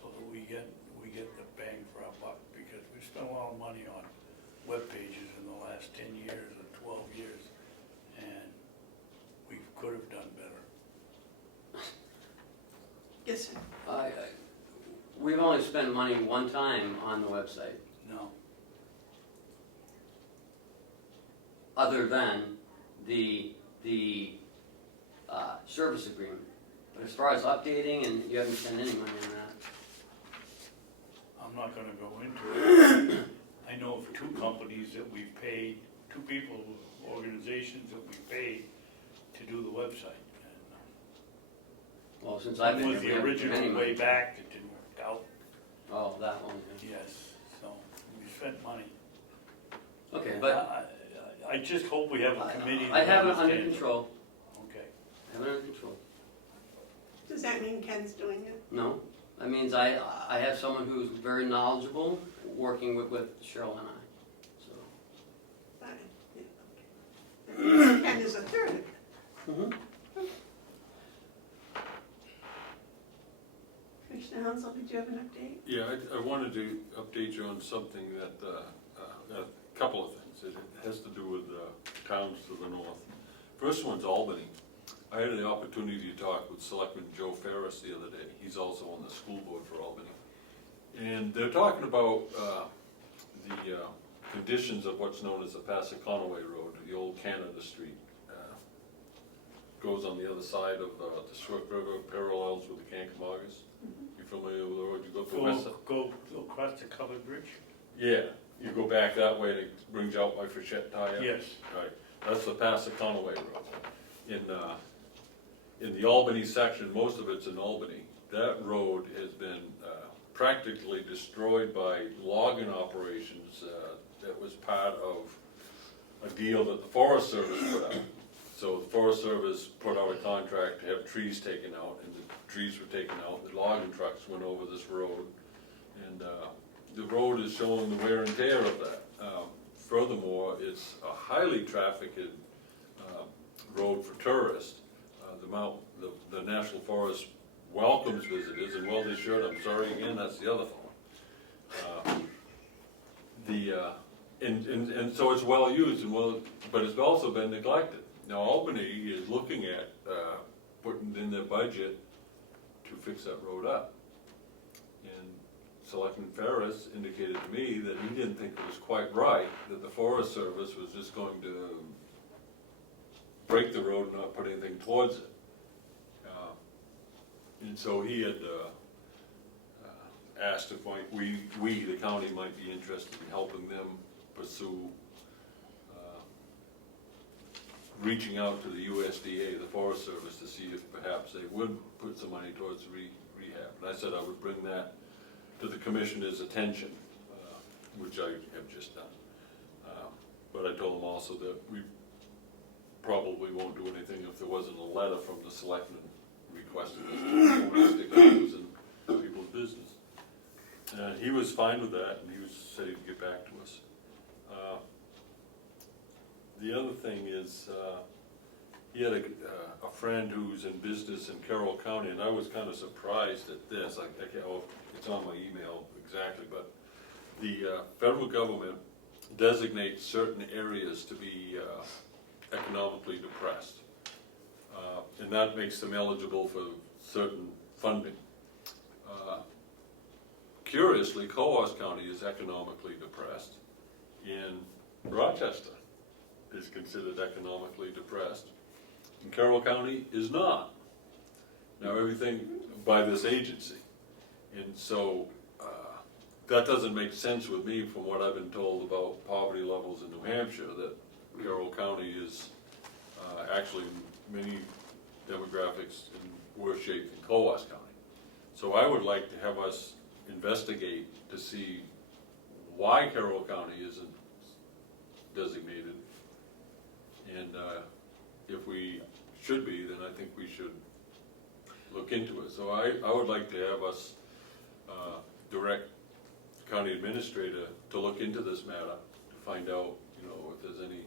so that we get the bang for our buck, because we've spent a lot of money on web pages in the last 10 years or 12 years, and we could have done better. Yes, sir. We've only spent money one time on the website, No, other than the service agreement. But as far as updating, and you haven't spent any money on that. I'm not gonna go into it. I know for 2 companies that we've paid, 2 people, organizations that we paid to do the website. Well, since And I've been one was here, the we haven't spent any original way money. back, it didn't work out. Oh, that one. Yeah. Yes, so we spent money. Okay, but I just hope we have a committee I that have it under understands. control. Okay. I have it under control. Does that mean Ken's doing it? No, that means I have someone who's very knowledgeable working with Cheryl and I, so. Fine, yeah, okay. Ken is a third of it. Mhm. Commissioner Hounsell, did you have an update? Yeah, I wanted to update you on something that, a couple of things. It has to do with towns to the north. First one's Albany. I had the opportunity to talk with Selectman Joe Ferris the other day. He's also on the school board for Albany. And they're talking about the conditions of what's known as the Passaconaway Road, the old Canada Street. Goes on the other side of the Swift River, parallels with the Cancamogus. You familiar with the road? You go to the west side? Go across the covered bridge? Yeah, you go back that way and it brings you out by Frechette Tire. Yes. Right, that's the Passaconaway Road. In the Albany section, most of it's in Albany, that road has been practically destroyed by logging operations that was part of a deal that the Forest Service put out. So the Forest Service put out a contract to have trees taken out, and the trees were taken out, the logging trucks went over this road, and the road is showing the wear and tear of that. Furthermore, it's a highly trafficked road for tourists. The National Forest welcomes visitors, and well they should. I'm sorry again, that's the other phone. And so it's well used, but it's also been neglected. Now Albany is looking at putting in their budget to fix that road up. And Selectman Ferris indicated to me that he didn't think it was quite right that the Forest Service was just going to break the road and not put anything towards it. And so he had asked if we, the county, might be interested in helping them pursue reaching out to the USDA, the Forest Service, to see if perhaps they would put some money towards rehab. And I said I would bring that to the commissioner's attention, which I have just done. But I told them also that we probably won't do anything if there wasn't a letter from the selectmen requesting us to stick things in people's business. He was fine with that, and he said he'd get back to us. The other thing is, he had a friend who's in business in Carroll County, and I was kind of surprised at this. It's on my email exactly, but the federal government designates certain areas to be economically depressed. And that makes them eligible for certain funding. Curiously, Coos County is economically depressed, and Rochester is considered economically depressed, and Carroll County is not. Now everything by this agency. And so that doesn't make sense with me from what I've been told about poverty levels in New Hampshire, that Carroll County is actually many demographics in worse shape than Coos County. So I would like to have us investigate to see why Carroll County isn't designated. And if we should be, then I think we should look into it. So I would like to have us direct the county administrator to look into this matter, to find out, if there's any.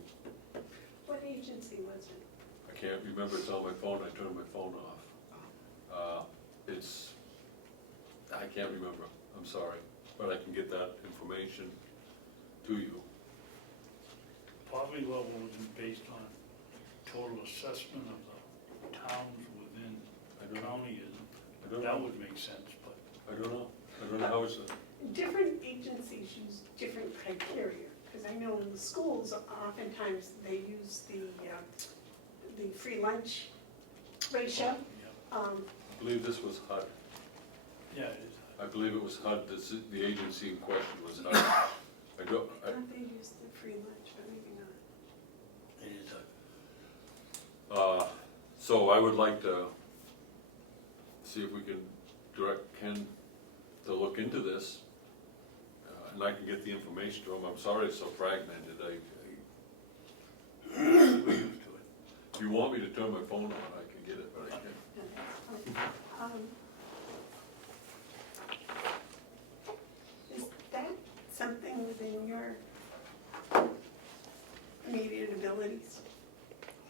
What agency was it? I can't remember, it's on my phone, I turned my phone off. I can't remember, I'm sorry, but I can get that information to you. Poverty level isn't based on total assessment of the towns within the county, isn't. That would make sense, but. I don't know how it's. Different agencies use different criteria, because I know in the schools, oftentimes they use the free lunch ratio. I believe this was HUD. Yeah, it is. I believe it was HUD, the agency in question was HUD. I thought they used the free lunch, but maybe not. It is a. So I would like to see if we can direct Ken to look into this, and I can get the information to him. I'm sorry it's so fragmented. We're used to it. you want me to turn my phone on, I can get it, but I can't. Is that something within your immediate abilities?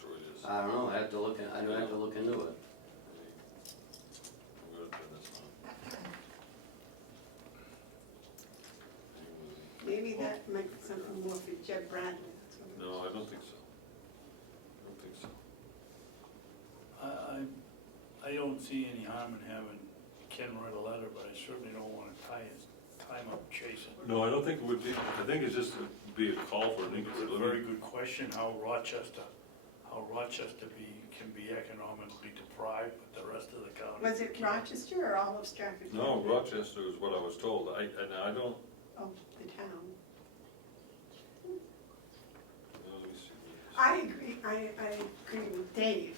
Sure it is. I don't know, I have to look in, I'd have to look into it. I'm gonna turn this on. Maybe that might be something more for Jeb Bradley. That's what I'm- No, I don't think so. I don't think so. I don't see any harm in having Ken write a letter, but I certainly don't wanna tie his time up chasing. No, I don't think it would be, I think it's just to be a call for an It's increase. a very good question, how Rochester can be economically deprived, but the rest of the county. Was it can't. Rochester or all of Stratford? No, County? Rochester is what I was told. I don't, Oh, the town. let me see. I agree, I agree with Dave.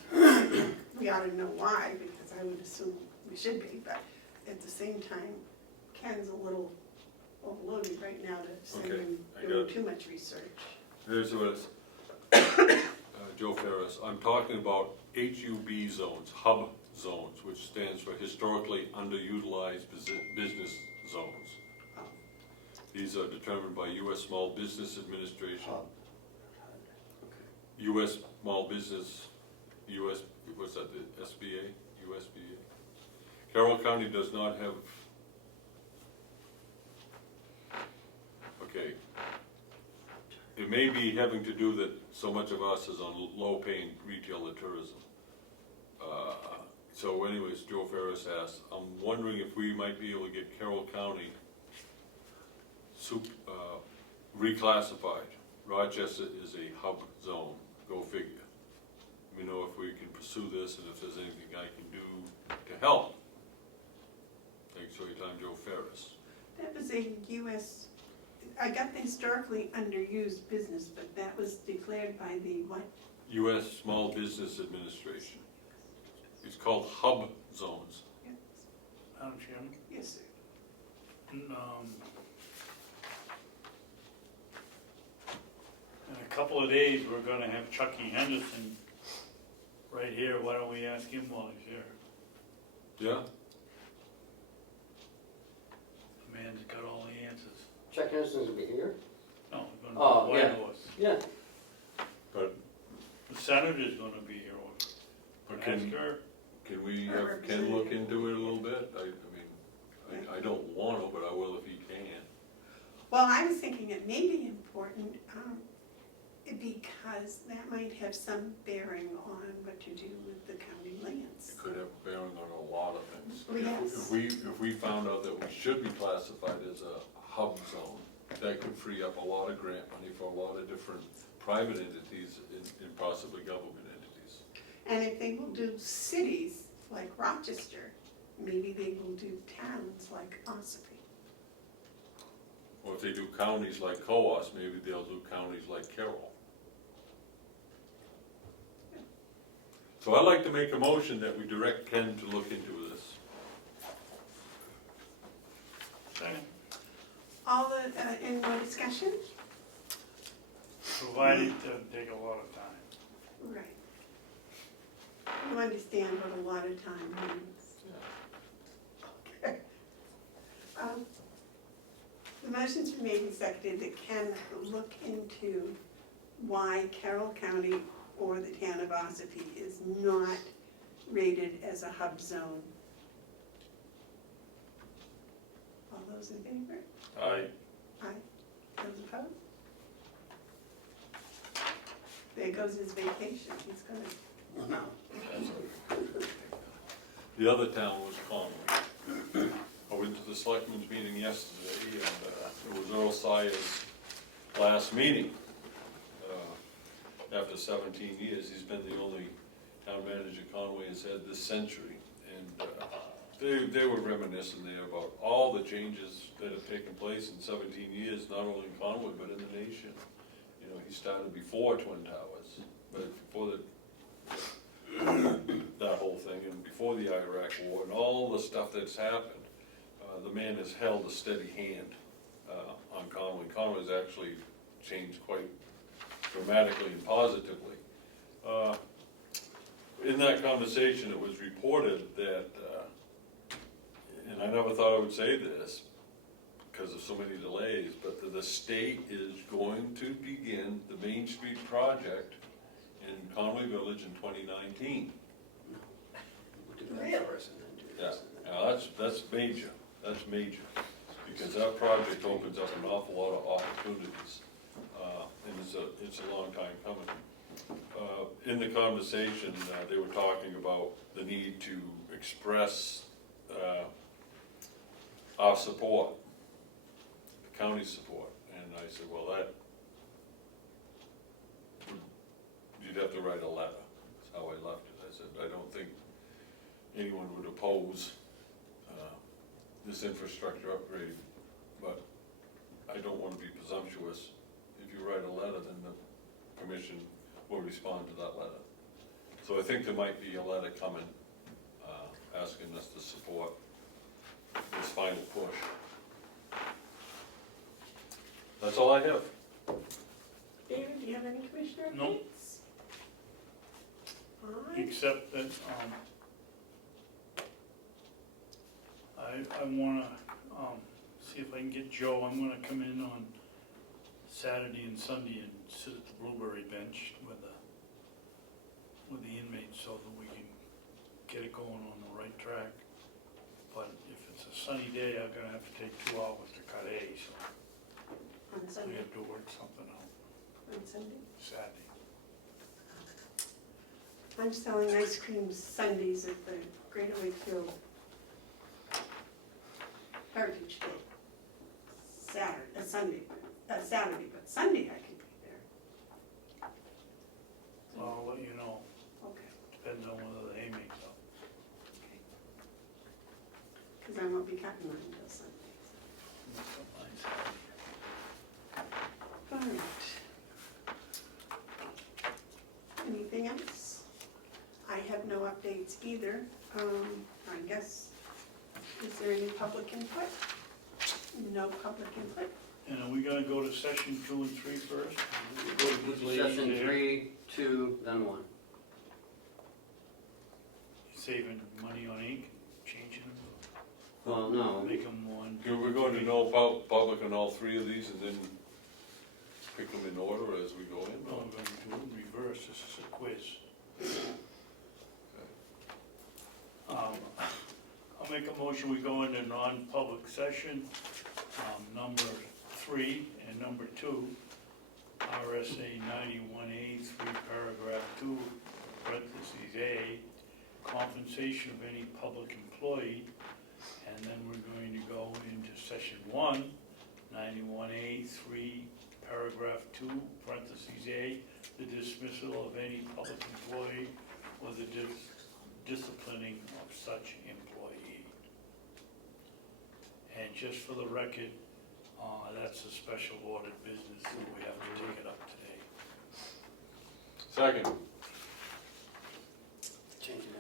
We ought to know why, because I would assume we should be, but at the same time, Ken's a little overloaded right now to send Okay, him I doing got it. too much research. Here's what it's, Joe Ferris, I'm talking about HUB zones, hub zones, which stands for historically underutilized business zones. Oh. These are determined by U.S. Small Business Administration, Hub. U.S. Small Business, U.S., what's that, the SBA, USBA? Carroll County does not have, okay. It may be having to do that so much of us is on low-paying retail and tourism. So anyways, Joe Ferris asked, I'm wondering if we might be able to get Carroll County reclassified. Rochester is a hub zone, go figure. Let me know if we can pursue this and if there's anything I can do to help. Thanks for your time, Joe Ferris. That was a US, I got the historically underused business, but that was declared by the what? U.S. Small Business Administration. It's called hub zones. Yes, Madam Chairman, yes, sir. in a couple of days, we're gonna have Chucky Henderson right here, why don't we ask him while he's here? Yeah? The man's got all the answers. Chuck Henderson's gonna be here? No, he's gonna Oh, be yeah. White Horse. Yeah. But, The senator's gonna be here, but ask can her. we have Ken look into it a little bit? I mean, I don't want to, but I will if he can. Well, I was thinking it may be important, because that might have some bearing on what to do with the county lands. It could have bearing on a lot of things. Yes. If we found out that we should be classified as a hub zone, that could free up a lot of grant money for a lot of different private entities and possibly government entities. And if they will do cities like Rochester, maybe they will do towns like Ossipee. Or if they do counties like Coos, maybe they'll do counties like Carroll. So I'd like to make a motion that we direct Ken to look into this. Second, All the, any more discussion? provided it doesn't take a lot of time. Right. You understand what a lot of time means. Okay. The motion's been made and seconded that Ken look into why Carroll County or the town of Ossipee is not rated as a hub zone. All those in favor? Aye. Aye. Those opposed? There goes his vacation, he's gonna, The other town was Comeau. I went to the selectmen's meeting yesterday, and it was Earl Sire's last meeting. After 17 years, he's been the only town manager Conway has had this century. And they were reminiscing there about all the changes that have taken place in 17 years, not only in Conway, but in the nation. You know, he started before Twin Towers, but before that whole thing, and before the Iraq War, and all the stuff that's happened, the man has held a steady hand on Conway. Conway's actually changed quite dramatically and positively. in that conversation, it was reported that, and I never thought I would say this because of so many delays, but the state is going to begin the Main Street project in Conway Village in 2019. Really? Yeah, now that's major, because that project opens up an awful lot of opportunities, and it's a long time coming. In the conversation, they were talking about the need to express our support, the county's support, and I said, well, you'd have to write a letter, that's how I left it. I said, I don't think anyone would oppose this infrastructure upgrade, but I don't want to be presumptuous. If you write a letter, then the commission will respond to that letter. So I think there might be a letter coming, asking us to support this final push. That's all I have. David, do you have any commissioner updates? No. All right. Except that, I wanna, see if I can get Joe, I'm gonna come in on Saturday and Sunday and sit at the Blueberry bench with the inmates so that we can get it going on the right track. But if it's a sunny day, I'm gonna have to take 2 hours to cut hay, so On we Sunday, have to work something out on Sunday. Saturday. I'm selling ice cream Sundays at the Greater Wakefield Heritage Day. Saturday, but Sunday I can be there. I'll let you know, Okay, depends on whether the hay makes up. okay. Because I won't be cutting mine until Sunday. All right. Anything else? I have no updates either. I guess, is there any public input? No public input? And are we gonna go to session 2 and 3 first? Session 3, 2, then 1. Saving money on ink, changing them, Well, no, make them one. We're going to know public on all 3 of these and then pick them in order as we go in? No, we're gonna do it in reverse, this is a quiz. I'll make a motion, we go into non-public session, number 3 and number 2, RSA 91A, 3 paragraph 2, parentheses A, compensation of any public employee, and then we're going to go into session 1, 91A, 3 paragraph 2, parentheses A, the dismissal of any public employee or the disciplining of such employee. And just for the record, that's a special ordered business, so we have to take it up today. Second. change it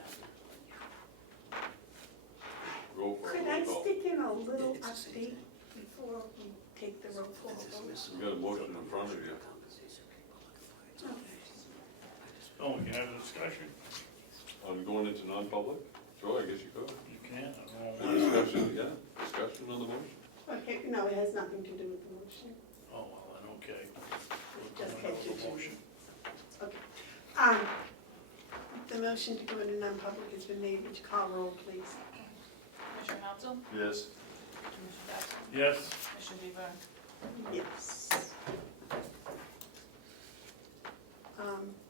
Go for it. Could I roll call. stick in a little update before we take the roll call vote? We got a motion in front of you. Okay. Oh, we can have a discussion? Are we going into non-public? Sure, I guess you could. You can, I don't know. Discussion, yeah, discussion on the motion. Okay, no, it has nothing to do with the motion. Oh, well, then, okay. Just We're had going to over the do. motion. Okay. The motion to go into non-public has been made. Would you call roll, please? Commissioner Hounsell? Yes. Commissioner Babson? Yes, Commissioner Bevard? Yes.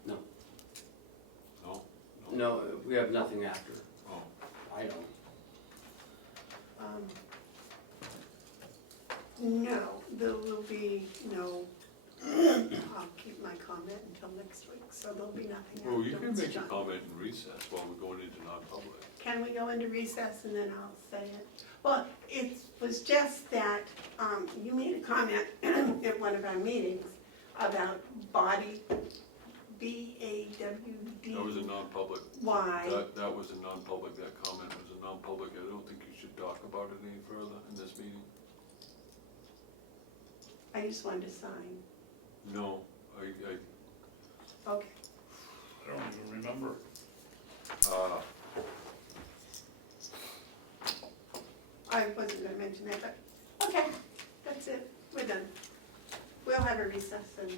No, No? no, we have nothing after. Oh. I don't. No, there will be no, I'll keep my comment until next week, so there'll be nothing Well, you can afterwards, make a John. comment in recess while we're going into non-public. Can we go into recess and then I'll say it? Well, it was just that, you made a comment at one of our meetings about body, B-A-W-D. That was a non-public. Why? That was a non-public, that comment was a non-public. I don't think you should talk about it any further in this meeting. I just wanted to sign. No, Okay. I don't even remember. for recess and